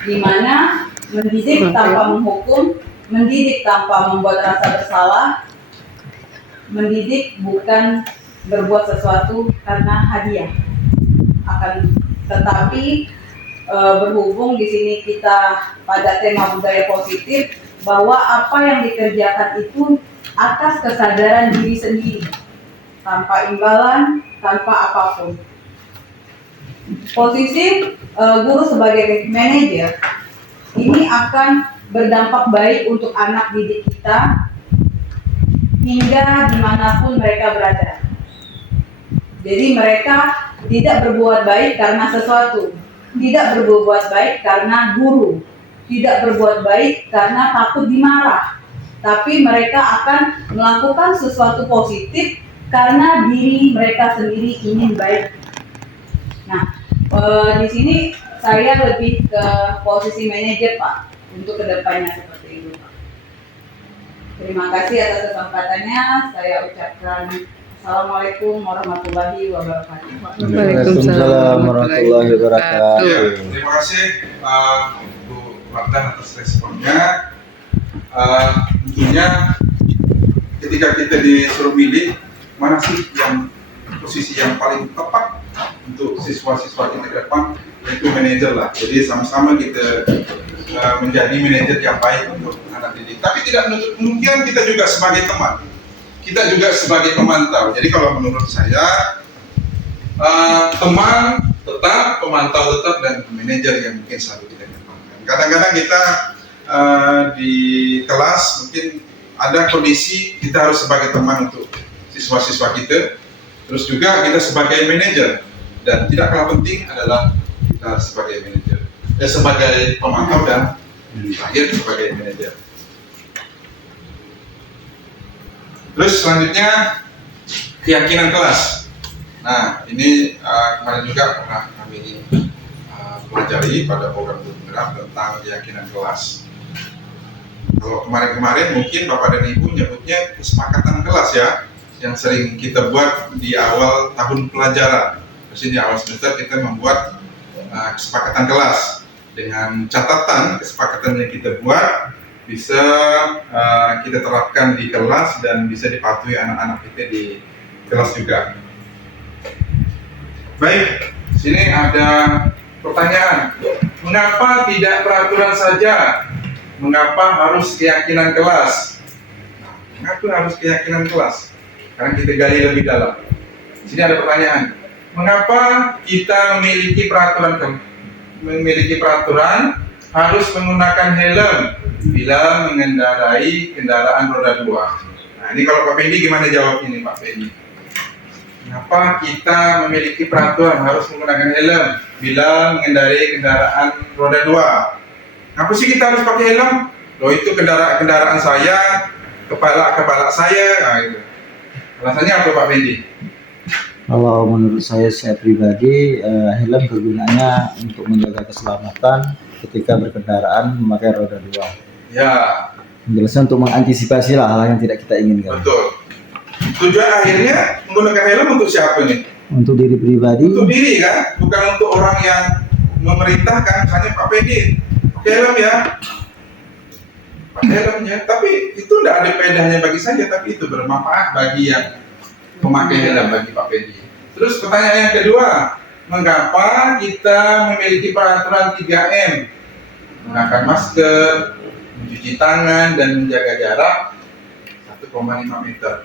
di mana mendidik tanpa menghukum, mendidik tanpa membuat rasa bersalah, mendidik bukan berbuat sesuatu karena hadiah. Akan tetapi berhubung di sini kita pada tema budaya positif, bahwa apa yang dikerjakan itu atas kesadaran diri sendiri, tanpa imbalan, tanpa apapun. Posisi guru sebagai manajer ini akan berdampak baik untuk anak didik kita hingga dimanapun mereka berada. Jadi mereka tidak berbuat baik karena sesuatu, tidak berbuat baik karena guru, tidak berbuat baik karena takut dimarah, tapi mereka akan melakukan sesuatu positif karena diri mereka sendiri ingin baik. Nah, di sini saya lebih ke posisi manajer, Pak, untuk kedepannya seperti itu, Pak. Terima kasih atas kesempatannya. Saya ucapkan Assalamualaikum warahmatullahi wabarakatuh. Waalaikumsalam warahmatullahi wabarakatuh. Ya, terima kasih Bu Wardah atas responnya. Tentunya ketika kita disuruh milih mana sih yang posisi yang paling tepat untuk siswa-siswa kita ke depan, itu manajer lah. Jadi sama-sama kita menjadi manajer yang baik untuk anak didik. Tapi tidak menutup kemungkinan kita juga sebagai teman. Kita juga sebagai pemantau. Jadi kalau menurut saya teman tetap, pemantau tetap, dan manajer yang mungkin selalu kita kembangkan. Kadang-kadang kita di kelas mungkin ada kondisi kita harus sebagai teman untuk siswa-siswa kita, terus juga kita sebagai manajer, dan tidak kalah penting adalah kita sebagai manajer, sebagai pemantau, dan terakhir sebagai manajer. Terus selanjutnya keyakinan kelas. Nah, ini kemarin juga pernah kami pelajari pada program penggerak tentang keyakinan kelas. Kalau kemarin-kemarin mungkin Bapak dan Ibu nyebutnya kesepakatan kelas ya, yang sering kita buat di awal tahun pelajaran. Terus di awal semester kita membuat kesepakatan kelas dengan catatan kesepakatan yang kita buat bisa kita terapkan di kelas dan bisa dipatuhi anak-anak kita di kelas juga. Baik, sini ada pertanyaan. Mengapa tidak peraturan saja? Mengapa harus keyakinan kelas? Nah, mengapa harus keyakinan kelas? Karena kita gali lebih dalam. Sini ada pertanyaan. Mengapa kita memiliki peraturan harus menggunakan helm bila mengendarai kendaraan roda 2? Nah, ini kalau Pak Fendi gimana jawab ini, Pak Fendi? Kenapa kita memiliki peraturan harus menggunakan helm bila mengendarai kendaraan roda 2? Kenapa sih kita harus pakai helm? Loh, itu kendaraan saya, kepala saya, nah itu. Alasannya apa, Pak Fendi? Kalau menurut saya pribadi, helm kegunaannya untuk menjaga keselamatan ketika berkendaraan memakai roda 2. Ya, Penjelasan untuk mengantisipasi hal yang tidak kita inginkan. betul. Tujuan akhirnya menggunakan helm untuk siapa nih? Untuk diri pribadi, Untuk diri kan, bukan untuk orang yang memerintahkan. Misalnya Pak Fendi, pakai helm ya, pakai helmnya. Tapi itu tidak ada faedahnya bagi saya, tapi itu bermanfaat bagi yang memakai helm, bagi Pak Fendi. Terus pertanyaan yang kedua, mengapa kita memiliki peraturan 3M? Menggunakan masker, mencuci tangan, dan menjaga jarak 1,5 meter.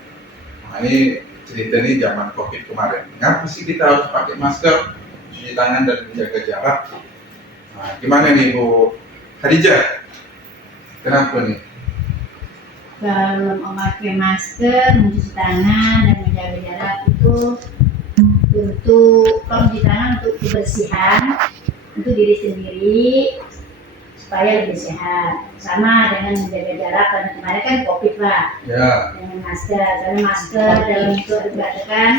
Nah, ini cerita ini zaman COVID kemarin. Kenapa sih kita harus pakai masker, mencuci tangan, dan menjaga jarak? Nah, gimana nih Bu Khadijah? Kenapa nih? Kalau memakai masker, mencuci tangan, dan menjaga jarak itu untuk kalau mencuci tangan untuk kebersihan, untuk diri sendiri supaya lebih sehat. Sama dengan menjaga jarak, karena kemarin kan COVID Pak. Ya. Dengan masker, karena masker dalam itu dikatakan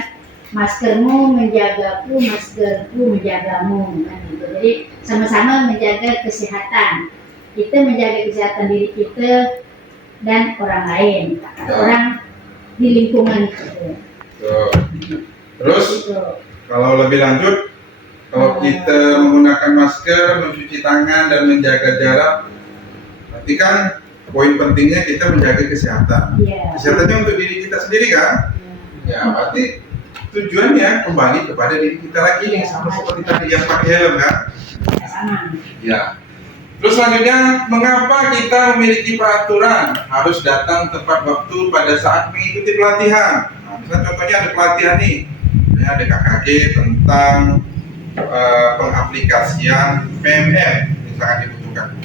maskermu menjagaku, maskerku menjagamu, kan gitu. Jadi sama-sama menjaga kesehatan. Kita menjaga kesehatan diri kita dan orang lain, orang di lingkungan itu. Terus kalau lebih lanjut, kalau kita menggunakan masker, mencuci tangan, dan menjaga jarak, berarti kan poin pentingnya kita menjaga kesehatan. Iya. Kesehatannya untuk diri kita sendiri kan? Ya, berarti tujuannya kembali kepada diri kita lagi, sama seperti tadi yang pakai helm kan? Sama. Ya. Terus selanjutnya, mengapa kita memiliki peraturan harus datang tepat waktu pada saat mengikuti pelatihan? Nah, misalnya contohnya ada pelatihan nih, ada KKG tentang pengaplikasian PMM yang sangat dibutuhkan.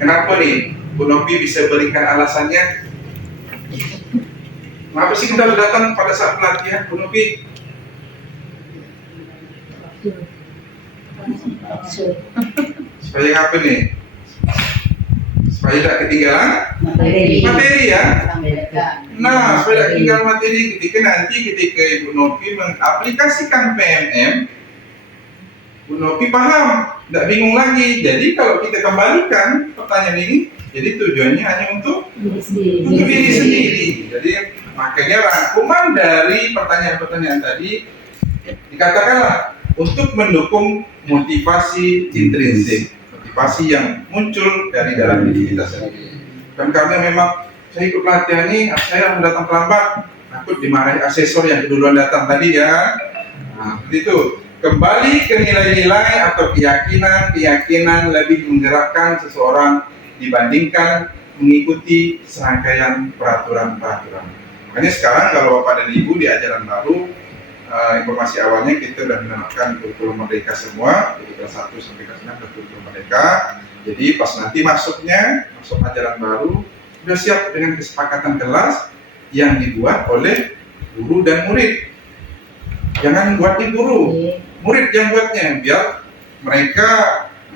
Kenapa nih Bu Nopi bisa berikan alasannya? Kenapa sih kita harus datang pada saat pelatihan, Bu Nopi? Supaya apa nih? Supaya tidak ketinggalan materi ya. Nah, supaya tidak ketinggalan materi ketika Ibu Nopi mengaplikasikan PMM, Bu Nopi paham, tidak bingung lagi. Jadi kalau kita kembalikan pertanyaan ini, jadi tujuannya hanya untuk diri sendiri. Jadi makanya rangkuman dari pertanyaan-pertanyaan tadi dikatakanlah untuk mendukung motivasi intrinsik, motivasi yang muncul dari dalam diri kita sendiri. Dan karena memang saya ikut pelatihan ini, saya datang terlambat, takut dimarahi asesor yang keduluan datang tadi ya. Nah, itu kembali ke nilai-nilai atau keyakinan lebih menggerakkan seseorang dibandingkan mengikuti serangkaian peraturan-peraturan. Makanya sekarang kalau Bapak dan Ibu di ajaran baru, informasi awalnya kita sudah menerapkan kurikulum merdeka semua, dari kelas 1 sampai kelas 6 kurikulum merdeka. Jadi pas nanti masuk ajaran baru, sudah siap dengan kesepakatan kelas yang dibuat oleh guru dan murid. Jangan buat di guru, murid yang buatnya, biar mereka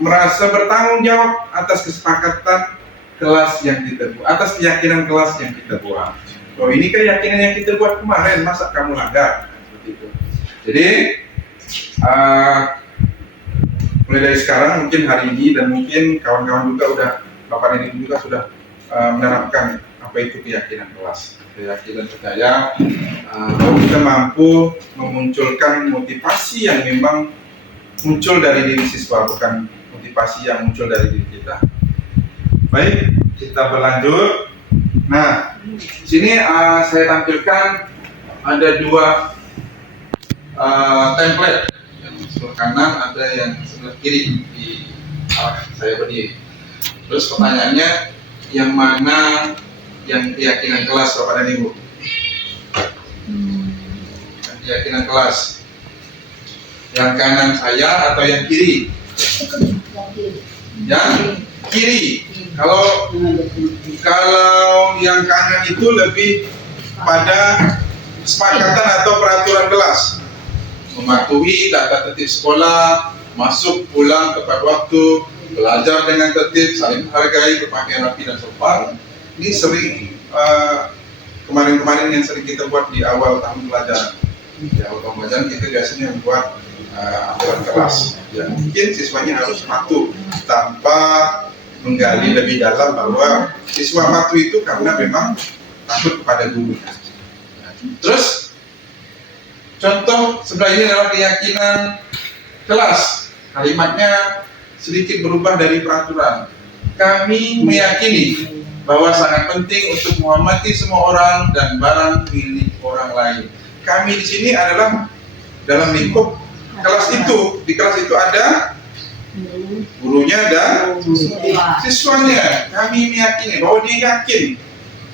merasa bertanggung jawab atas kesepakatan kelas yang kita buat, atas keyakinan kelas yang kita buat. Oh, ini keyakinan yang kita buat kemarin, masa kamu langgar? Seperti itu. Jadi mulai dari sekarang, mungkin hari ini dan mungkin kawan-kawan juga Bapak ini juga sudah menerapkan apa itu keyakinan kelas. Keyakinan percaya bahwa kita mampu memunculkan motivasi yang memang muncul dari diri siswa, bukan motivasi yang muncul dari diri kita. Baik, kita berlanjut. Nah, sini saya tampilkan ada dua template, yang sebelah kanan ada yang sebelah kiri di arah saya berdiri. Terus pertanyaannya, yang mana yang keyakinan kelas Bapak dan Ibu? Keyakinan kelas. Yang kanan saya atau yang kiri? Yang kiri. Kalau yang kanan itu lebih pada kesepakatan atau peraturan kelas, mematuhi tata tertib sekolah, masuk pulang tepat waktu, belajar dengan tertib, saling menghargai, berpakaian rapi dan sopan. Ini sering kemarin-kemarin yang sering kita buat di awal tahun pelajaran. Di awal tahun pelajaran kita biasanya membuat aturan kelas. Ya, mungkin siswanya harus patuh tanpa menggali lebih dalam bahwa siswa patuh itu karena memang takut kepada guru. Terus contoh sebelah ini adalah keyakinan kelas. Kalimatnya sedikit berubah dari peraturan. Kami meyakini bahwa sangat penting untuk menghormati semua orang dan barang milik orang lain. Kami di sini adalah dalam lingkup kelas itu. Di kelas itu ada gurunya dan siswanya. Kami meyakini bahwa dia yakin.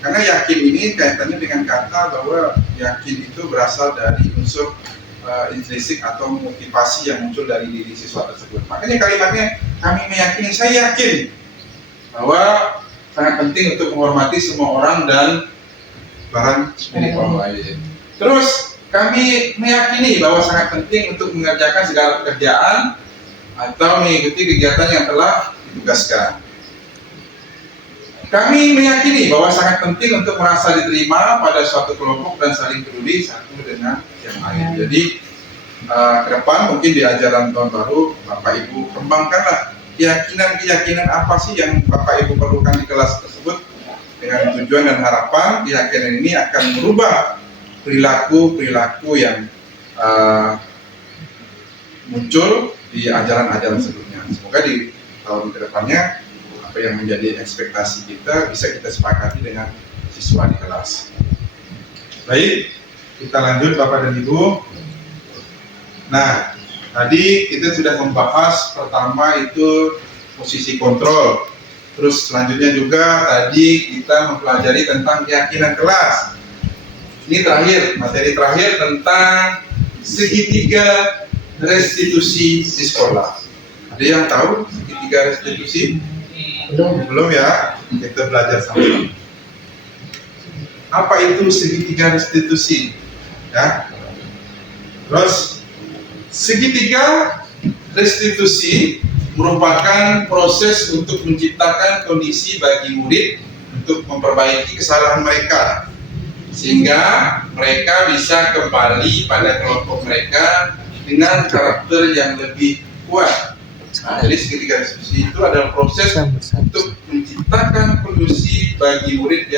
Karena yakin ini kaitannya dengan kata bahwa yakin itu berasal dari unsur intrinsik atau motivasi yang muncul dari diri siswa tersebut. Makanya kalimatnya, kami meyakini, saya yakin bahwa sangat penting untuk menghormati semua orang dan barang milik orang lain. Terus kami meyakini bahwa sangat penting untuk mengerjakan segala pekerjaan atau mengikuti kegiatan yang telah ditugaskan. Kami meyakini bahwa sangat penting untuk merasa diterima pada suatu kelompok dan saling peduli satu dengan yang lain. Jadi ke depan mungkin di ajaran tahun baru Bapak Ibu kembangkanlah keyakinan-keyakinan apa sih yang Bapak Ibu perlukan di kelas tersebut, dengan tujuan dan harapan keyakinan ini akan merubah perilaku-perilaku yang muncul di ajaran-ajaran sebelumnya. Semoga di tahun kedepannya apa yang menjadi ekspektasi kita bisa kita sepakati dengan siswa di kelas. Baik, kita lanjut Bapak dan Ibu. Nah, tadi kita sudah membahas pertama itu posisi kontrol. Terus selanjutnya juga tadi kita mempelajari tentang keyakinan kelas. Ini terakhir, materi terakhir tentang segitiga restitusi di sekolah. Ada yang tahu segitiga restitusi? Belum ya? Kita belajar sama-sama. apa itu segitiga restitusi, ya. Terus segitiga restitusi merupakan proses untuk menciptakan kondisi bagi murid untuk memperbaiki kesalahan mereka sehingga mereka bisa kembali pada kelompok mereka dengan karakter yang lebih kuat. Nah, jadi segitiga restitusi itu adalah proses untuk menciptakan kondisi bagi murid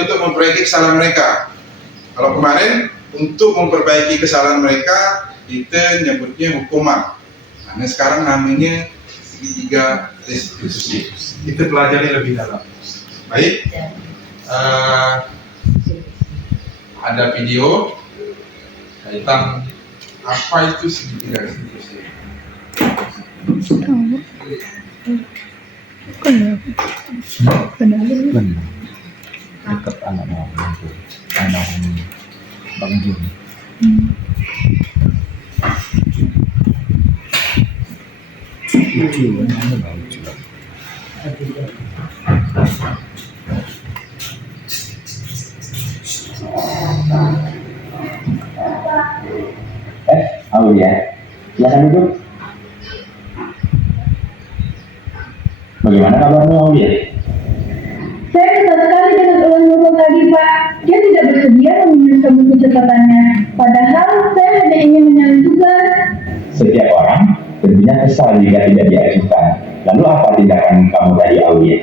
untuk memperbaiki kesalahan mereka. Kalau kemarin untuk memperbaiki kesalahan mereka kita nyebutnya hukuman. Nah, sekarang namanya segitiga restitusi. Kita pelajari lebih dalam. Baik. Ada video tentang apa itu segitiga restitusi. Benar. Dekat anak Bang Jun. Lucu, lucu. Aulia, silakan duduk. Bagaimana kabarmu, Aulia? Saya kesal sekali dengan ulang guru tadi, Pak. Dia tidak bersedia meminjamkan buku catatannya. Padahal saya hanya ingin menyalin tugas. Setiap orang tentunya kesal jika tidak diajukan. Lalu apa tindakan kamu tadi, Aulia?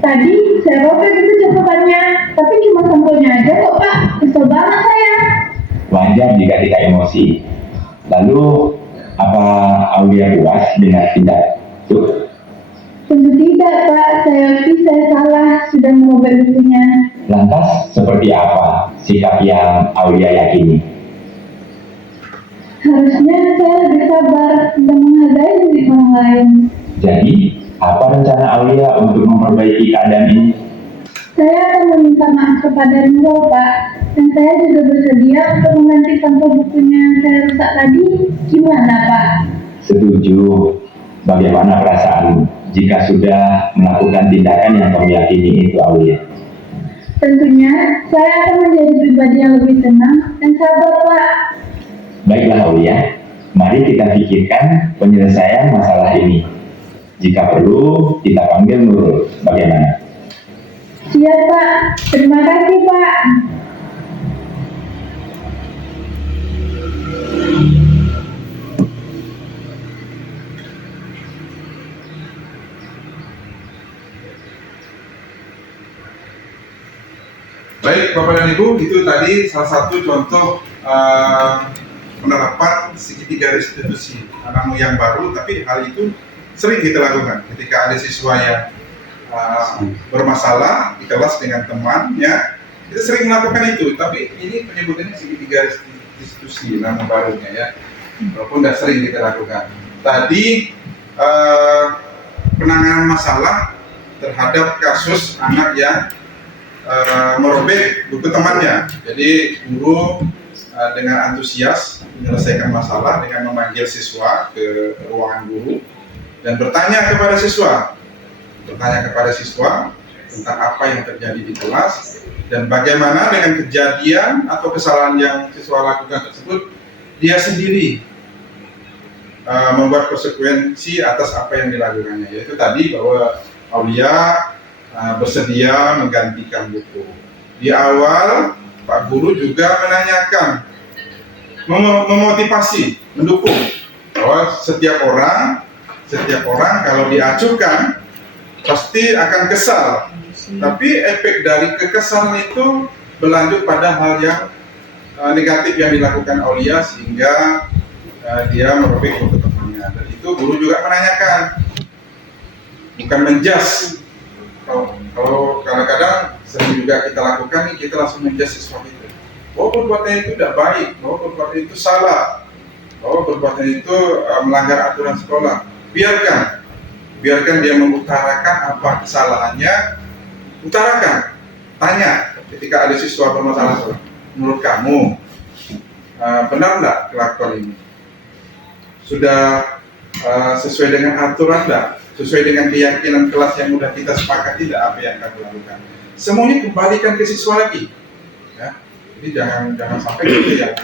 Tadi saya robek buku catatannya, tapi cuma sampulnya aja kok, Pak. Kesel banget saya. Wajar jika kita emosi. Lalu, apa Aulia puas dengan tindak itu? Tentu tidak, Pak. Saya yakin saya salah sudah merobek bukunya. Lantas, seperti apa sikap yang Aulia yakini? Harusnya saya lebih sabar dan menghargai diri orang lain. Jadi, apa rencana Aulia untuk memperbaiki keadaan ini? Saya akan meminta maaf kepada Nurul, Pak. Dan saya juga bersedia untuk mengganti sampul bukunya yang saya rusak tadi. Gimana, Pak? Setuju. Bagaimana perasaanmu jika sudah melakukan tindakan yang kamu yakini itu, Aulia? Tentunya saya akan menjadi pribadi yang lebih tenang dan sabar, Pak. Baiklah, Aulia. Mari kita pikirkan penyelesaian masalah ini. Jika perlu, kita panggil Nurul. Bagaimana? Siap, Pak. Terima kasih, Pak. Baik, Bapak dan Ibu, itu tadi salah satu contoh penerapan segitiga restitusi anak yang baru, tapi hal itu sering kita lakukan ketika ada siswa yang bermasalah di kelas dengan temannya. Kita sering melakukan itu, tapi ini penyebutannya segitiga restitusi nama barunya ya, walaupun sudah sering kita lakukan. Tadi penanganan masalah terhadap kasus anak yang merobek buku temannya. Jadi guru dengan antusias menyelesaikan masalah dengan memanggil siswa ke ruangan guru dan bertanya kepada siswa tentang apa yang terjadi di kelas dan bagaimana dengan kejadian atau kesalahan yang siswa lakukan tersebut dia sendiri membuat konsekuensi atas apa yang dilakukannya. Yaitu tadi bahwa Aulia bersedia menggantikan buku. Di awal Pak Guru juga menanyakan, memotivasi, mendukung bahwa setiap orang kalau diacuhkan pasti akan kesal. Tapi efek dari kekesalan itu berlanjut pada hal yang negatif yang dilakukan Aulia sehingga dia merobek buku temannya. Dan itu guru juga menanyakan, bukan menjas. Kalau kadang-kadang sering juga kita lakukan nih, kita langsung menjas siswa itu. Bahwa perbuatan itu tidak baik, bahwa perbuatan itu salah, bahwa perbuatan itu melanggar aturan sekolah. Biarkan dia mengutarakan apa kesalahannya, utarakan. Tanya ketika ada siswa bermasalah, menurut kamu benar nggak kelakuan ini? Sudah sesuai dengan aturan nggak? Sesuai dengan keyakinan kelas yang sudah kita sepakati tidak apa yang kamu lakukan. semuanya kembalikan ke siswa lagi. Ya. Jadi jangan sampai kita yang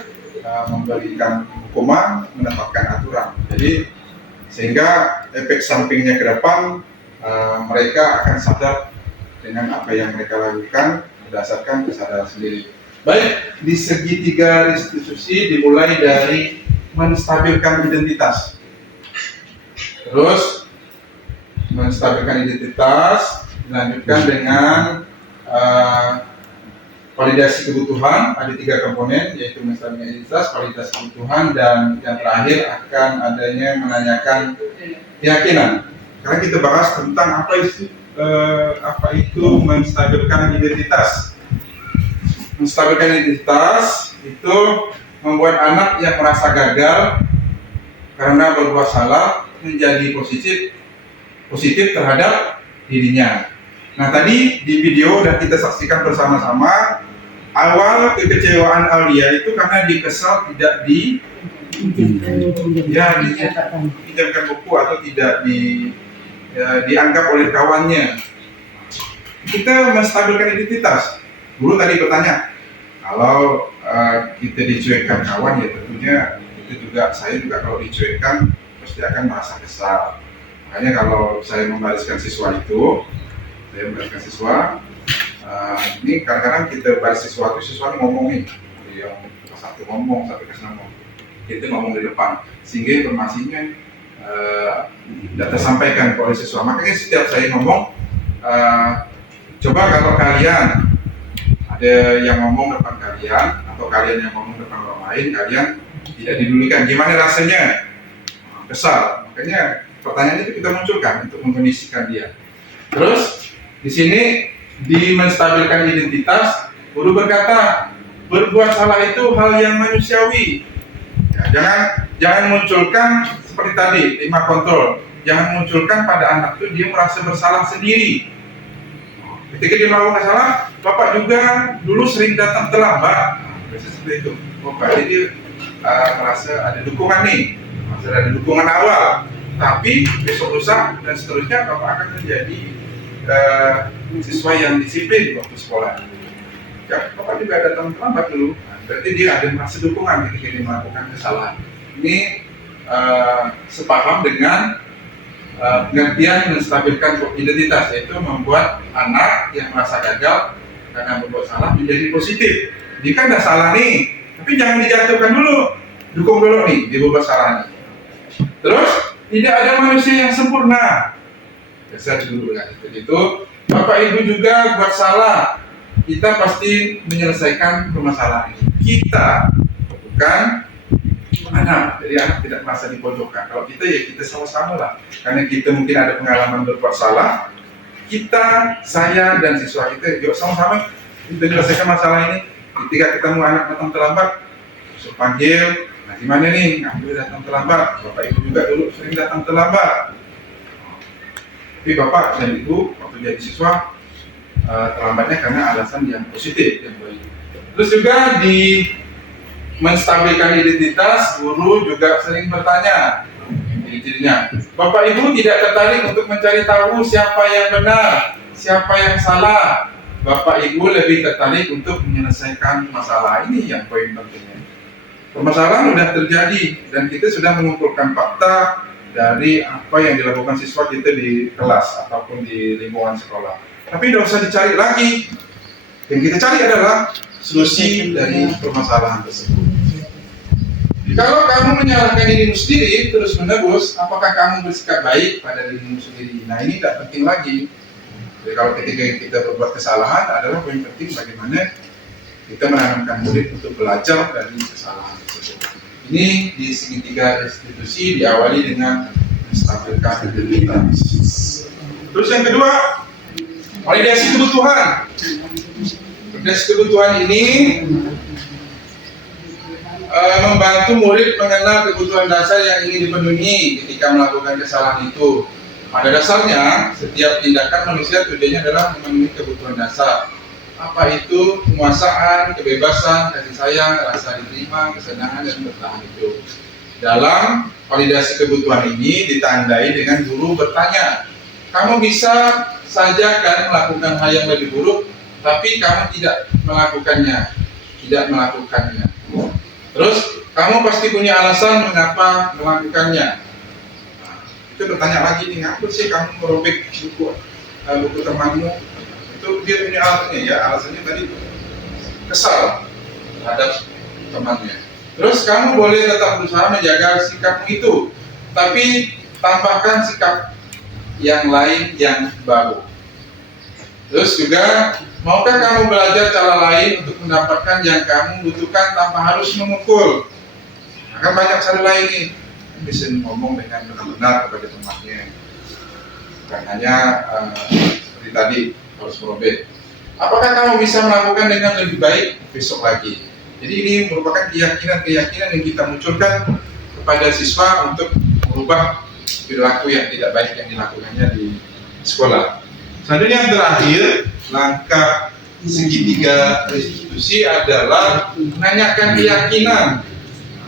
memberikan hukuman, menetapkan aturan. Jadi sehingga efek sampingnya ke depan mereka akan sadar dengan apa yang mereka lakukan berdasarkan kesadaran sendiri. Baik, di segitiga restitusi dimulai dari menstabilkan identitas. Terus menstabilkan identitas dilanjutkan dengan validasi kebutuhan. Ada 3 komponen, yaitu menstabilkan identitas, validasi kebutuhan, dan yang terakhir akan adanya menanyakan keyakinan. Karena kita bahas tentang apa itu menstabilkan identitas. Menstabilkan identitas itu membuat anak yang merasa gagal karena berbuat salah menjadi positif terhadap dirinya. Nah, tadi di video sudah kita saksikan bersama-sama awal kekecewaan Aulia itu karena dia kesal tidak dipinjamkan buku atau tidak dianggap oleh kawannya. Kita menstabilkan identitas. Guru tadi bertanya, kalau kita dicuekkan kawan, ya tentunya saya juga kalau dicuekkan pasti akan merasa kesal. Makanya kalau saya membariskan siswa ini kadang-kadang kita baris siswa ngomong nih, yang kelas 1 ngomong sampai kelas 6 ngomong, kita ngomong di depan, sehingga informasinya tidak tersampaikan oleh siswa. Makanya setiap saya ngomong, coba kalau kalian ada yang ngomong depan kalian atau kalian yang ngomong depan orang lain, kalian tidak didulikan, gimana rasanya? Kesal. Makanya pertanyaan itu kita munculkan untuk mengkondisikan dia. Terus di sini di menstabilkan identitas, guru berkata berbuat salah itu hal yang manusiawi. Ya, jangan munculkan seperti tadi 5 kontrol. Jangan munculkan pada anak itu dia merasa bersalah sendiri. Ketika dia melakukan kesalahan, bapak juga dulu sering datang terlambat. Biasanya seperti itu. Berarti dia merasa ada dukungan nih, merasa ada dukungan awal. Tapi besok lusa dan seterusnya bapak akan menjadi siswa yang disiplin waktu sekolah. Ya, bapak juga datang terlambat dulu. Berarti dia ada merasa dukungan ketika dia melakukan kesalahan. Ini sepaham dengan pengertian menstabilkan identitas, yaitu membuat anak yang merasa gagal karena berbuat salah menjadi positif. Jika ada salah nih, tapi jangan dijatuhkan dulu, dukung dulu nih dia berbuat salah nih. Terus tidak ada manusia yang sempurna. Saya dulu dengan itu. Bapak Ibu juga buat salah, kita pasti menyelesaikan permasalahan ini. Kita, bukan anak. Jadi anak tidak merasa dipojokkan. Kalau kita, ya kita sama-sama lah. Karena kita mungkin ada pengalaman berbuat salah, kita, saya dan siswa kita yuk sama-sama kita menyelesaikan masalah ini. Ketika ketemu anak datang terlambat, saya panggil, nah gimana nih, gue datang terlambat. Bapak Ibu juga dulu sering datang terlambat. Tapi Bapak dan Ibu waktu jadi siswa terlambatnya karena alasan yang positif, yang baik. Terus juga di menstabilkan identitas, guru juga sering bertanya ciri-cirinya. Bapak Ibu tidak tertarik untuk mencari tahu siapa yang benar, siapa yang salah. Bapak Ibu lebih tertarik untuk menyelesaikan masalah. Ini yang poin pentingnya. Permasalahan sudah terjadi dan kita sudah mengumpulkan fakta dari apa yang dilakukan siswa kita di kelas ataupun di lingkungan sekolah. Tapi tidak usah dicari lagi. Yang kita cari adalah solusi dari permasalahan tersebut. Kalau kamu menyalahkan dirimu sendiri terus menerus, apakah kamu bersikap baik pada dirimu sendiri? Nah, ini tidak penting lagi. Jadi kalau ketika kita berbuat kesalahan adalah poin penting bagaimana kita menanamkan murid untuk belajar dari kesalahan tersebut. Ini di segitiga restitusi diawali dengan menstabilkan identitas. Terus yang kedua, validasi kebutuhan. Validasi kebutuhan ini membantu murid mengenal kebutuhan dasar yang ingin dipenuhi ketika melakukan kesalahan itu. Pada dasarnya, setiap tindakan manusia tujuannya adalah memenuhi kebutuhan dasar. Apa itu? Penguasaan, kebebasan, kasih sayang, rasa diterima, kesenangan, dan bertahan hidup. Dalam validasi kebutuhan ini ditandai dengan guru bertanya, kamu bisa saja kan melakukan hal yang lebih buruk tapi kamu tidak melakukannya. Terus kamu pasti punya alasan mengapa melakukannya. Nah, itu bertanya lagi nih, ngapa sih kamu merobek buku temanmu? Itu dia punya alasannya ya, alasannya tadi kesal terhadap temannya. Terus kamu boleh tetap berusaha menjaga sikapmu itu, tapi tambahkan sikap yang lain yang baru. Terus juga, maukah kamu belajar cara lain untuk mendapatkan yang kamu butuhkan tanpa harus memukul? Maka banyak cara lain nih, bisa ngomong dengan benar-benar kepada temannya, bukan hanya seperti tadi harus merobek. Apakah kamu bisa melakukan dengan lebih baik besok lagi? Jadi ini merupakan keyakinan yang kita munculkan kepada siswa untuk merubah perilaku yang tidak baik yang dilakukannya di sekolah. Selanjutnya yang terakhir, langkah segitiga restitusi adalah menanyakan keyakinan.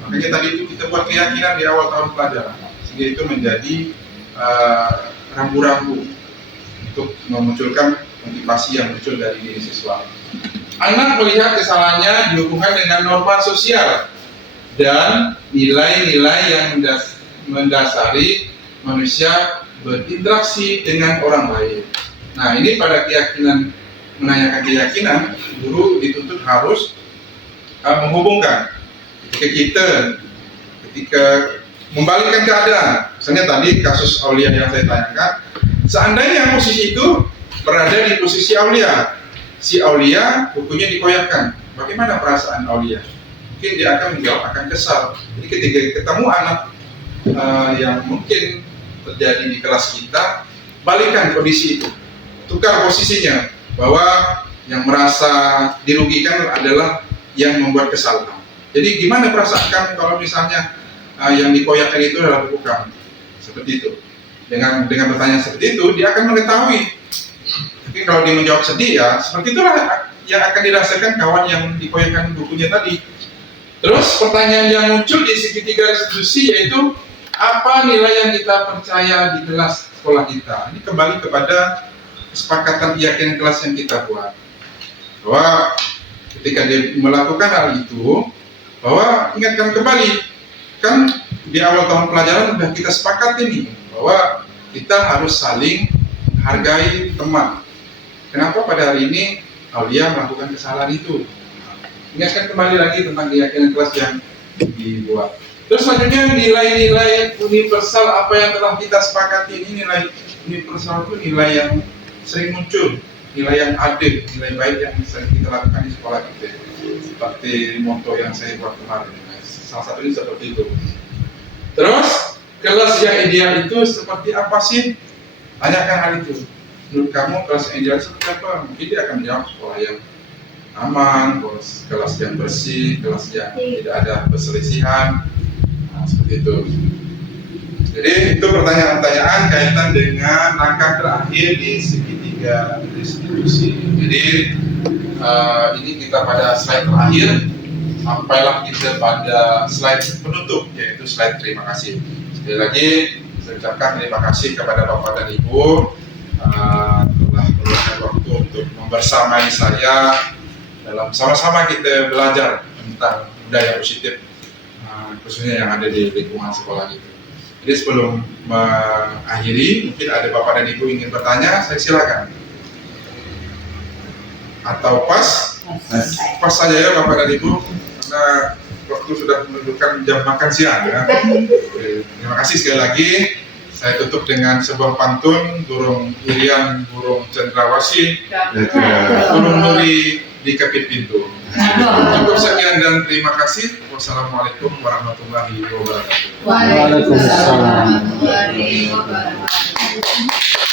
Makanya tadi itu kita buat keyakinan di awal tahun pelajaran, sehingga itu menjadi rambu-rambu untuk memunculkan motivasi yang muncul dari diri siswa. Anak melihat kesalahannya dihubungkan dengan norma sosial dan nilai-nilai yang mendasari manusia berinteraksi dengan orang lain. Nah, ini pada keyakinan, menanyakan keyakinan, guru dituntut harus menghubungkan ketika membalikkan keadaan. Misalnya tadi kasus Aulia yang saya tanyakan, seandainya posisi itu berada di posisi Aulia, si Aulia bukunya dikoyakkan, bagaimana perasaan Aulia? Mungkin dia akan menjawab, akan kesal. Jadi ketika ketemu anak yang mungkin terjadi di kelas kita, balikan kondisi itu, tukar posisinya, bahwa yang merasa dirugikan adalah yang membuat kesalahan. Jadi gimana perasaan kamu kalau misalnya yang dikoyakkan itu adalah buku kamu? Seperti itu. Dengan bertanya seperti itu, dia akan mengetahui. Mungkin kalau dia menjawab sedih, ya seperti itulah yang akan dirasakan kawan yang dikoyakkan bukunya tadi. Terus pertanyaan yang muncul di segitiga restitusi yaitu, apa nilai yang kita percaya di kelas sekolah kita? Ini kembali kepada kesepakatan keyakinan kelas yang kita buat, bahwa ketika dia melakukan hal itu, bahwa ingatkan kembali, kan di awal tahun pelajaran sudah kita sepakat ini, bahwa kita harus saling menghargai teman. Kenapa pada hari ini Aulia melakukan kesalahan itu? Ingatkan kembali lagi tentang keyakinan kelas yang dibuat. Terus selanjutnya nilai-nilai universal apa yang telah kita sepakati ini. Nilai universal itu nilai yang sering muncul, nilai yang adil, nilai baik yang sering kita lakukan di sekolah kita. Seperti motto yang saya buat kemarin, salah satunya seperti itu. Terus kelas yang ideal itu seperti apa sih? Tanyakan hal itu. Menurut kamu kelas yang ideal seperti apa? Mungkin dia akan menjawab sekolah yang aman, kelas yang bersih, kelas yang tidak ada perselisihan, seperti itu. Jadi itu pertanyaan-pertanyaan kaitan dengan langkah terakhir di segitiga restitusi. Jadi ini kita pada slide terakhir, sampailah kita pada slide penutup, yaitu slide terima kasih. Sekali lagi saya ucapkan terima kasih kepada Bapak dan Ibu telah meluangkan waktu untuk membersamai saya dalam sama-sama kita belajar tentang budaya positif, khususnya yang ada di lingkungan sekolah itu. Jadi sebelum mengakhiri, mungkin ada Bapak dan Ibu ingin bertanya, saya silakan. Atau pas saja ya Bapak dan Ibu, karena waktu sudah menunjukkan jam makan siang ya. Terima kasih sekali lagi. Saya tutup dengan sebuah pantun burung irian, burung cendrawasih, burung nuri di kepit pintu. Cukup sekian dan terima kasih. Wassalamualaikum warahmatullahi wabarakatuh. Waalaikumsalam. Warahmatullahi wabarakatuh.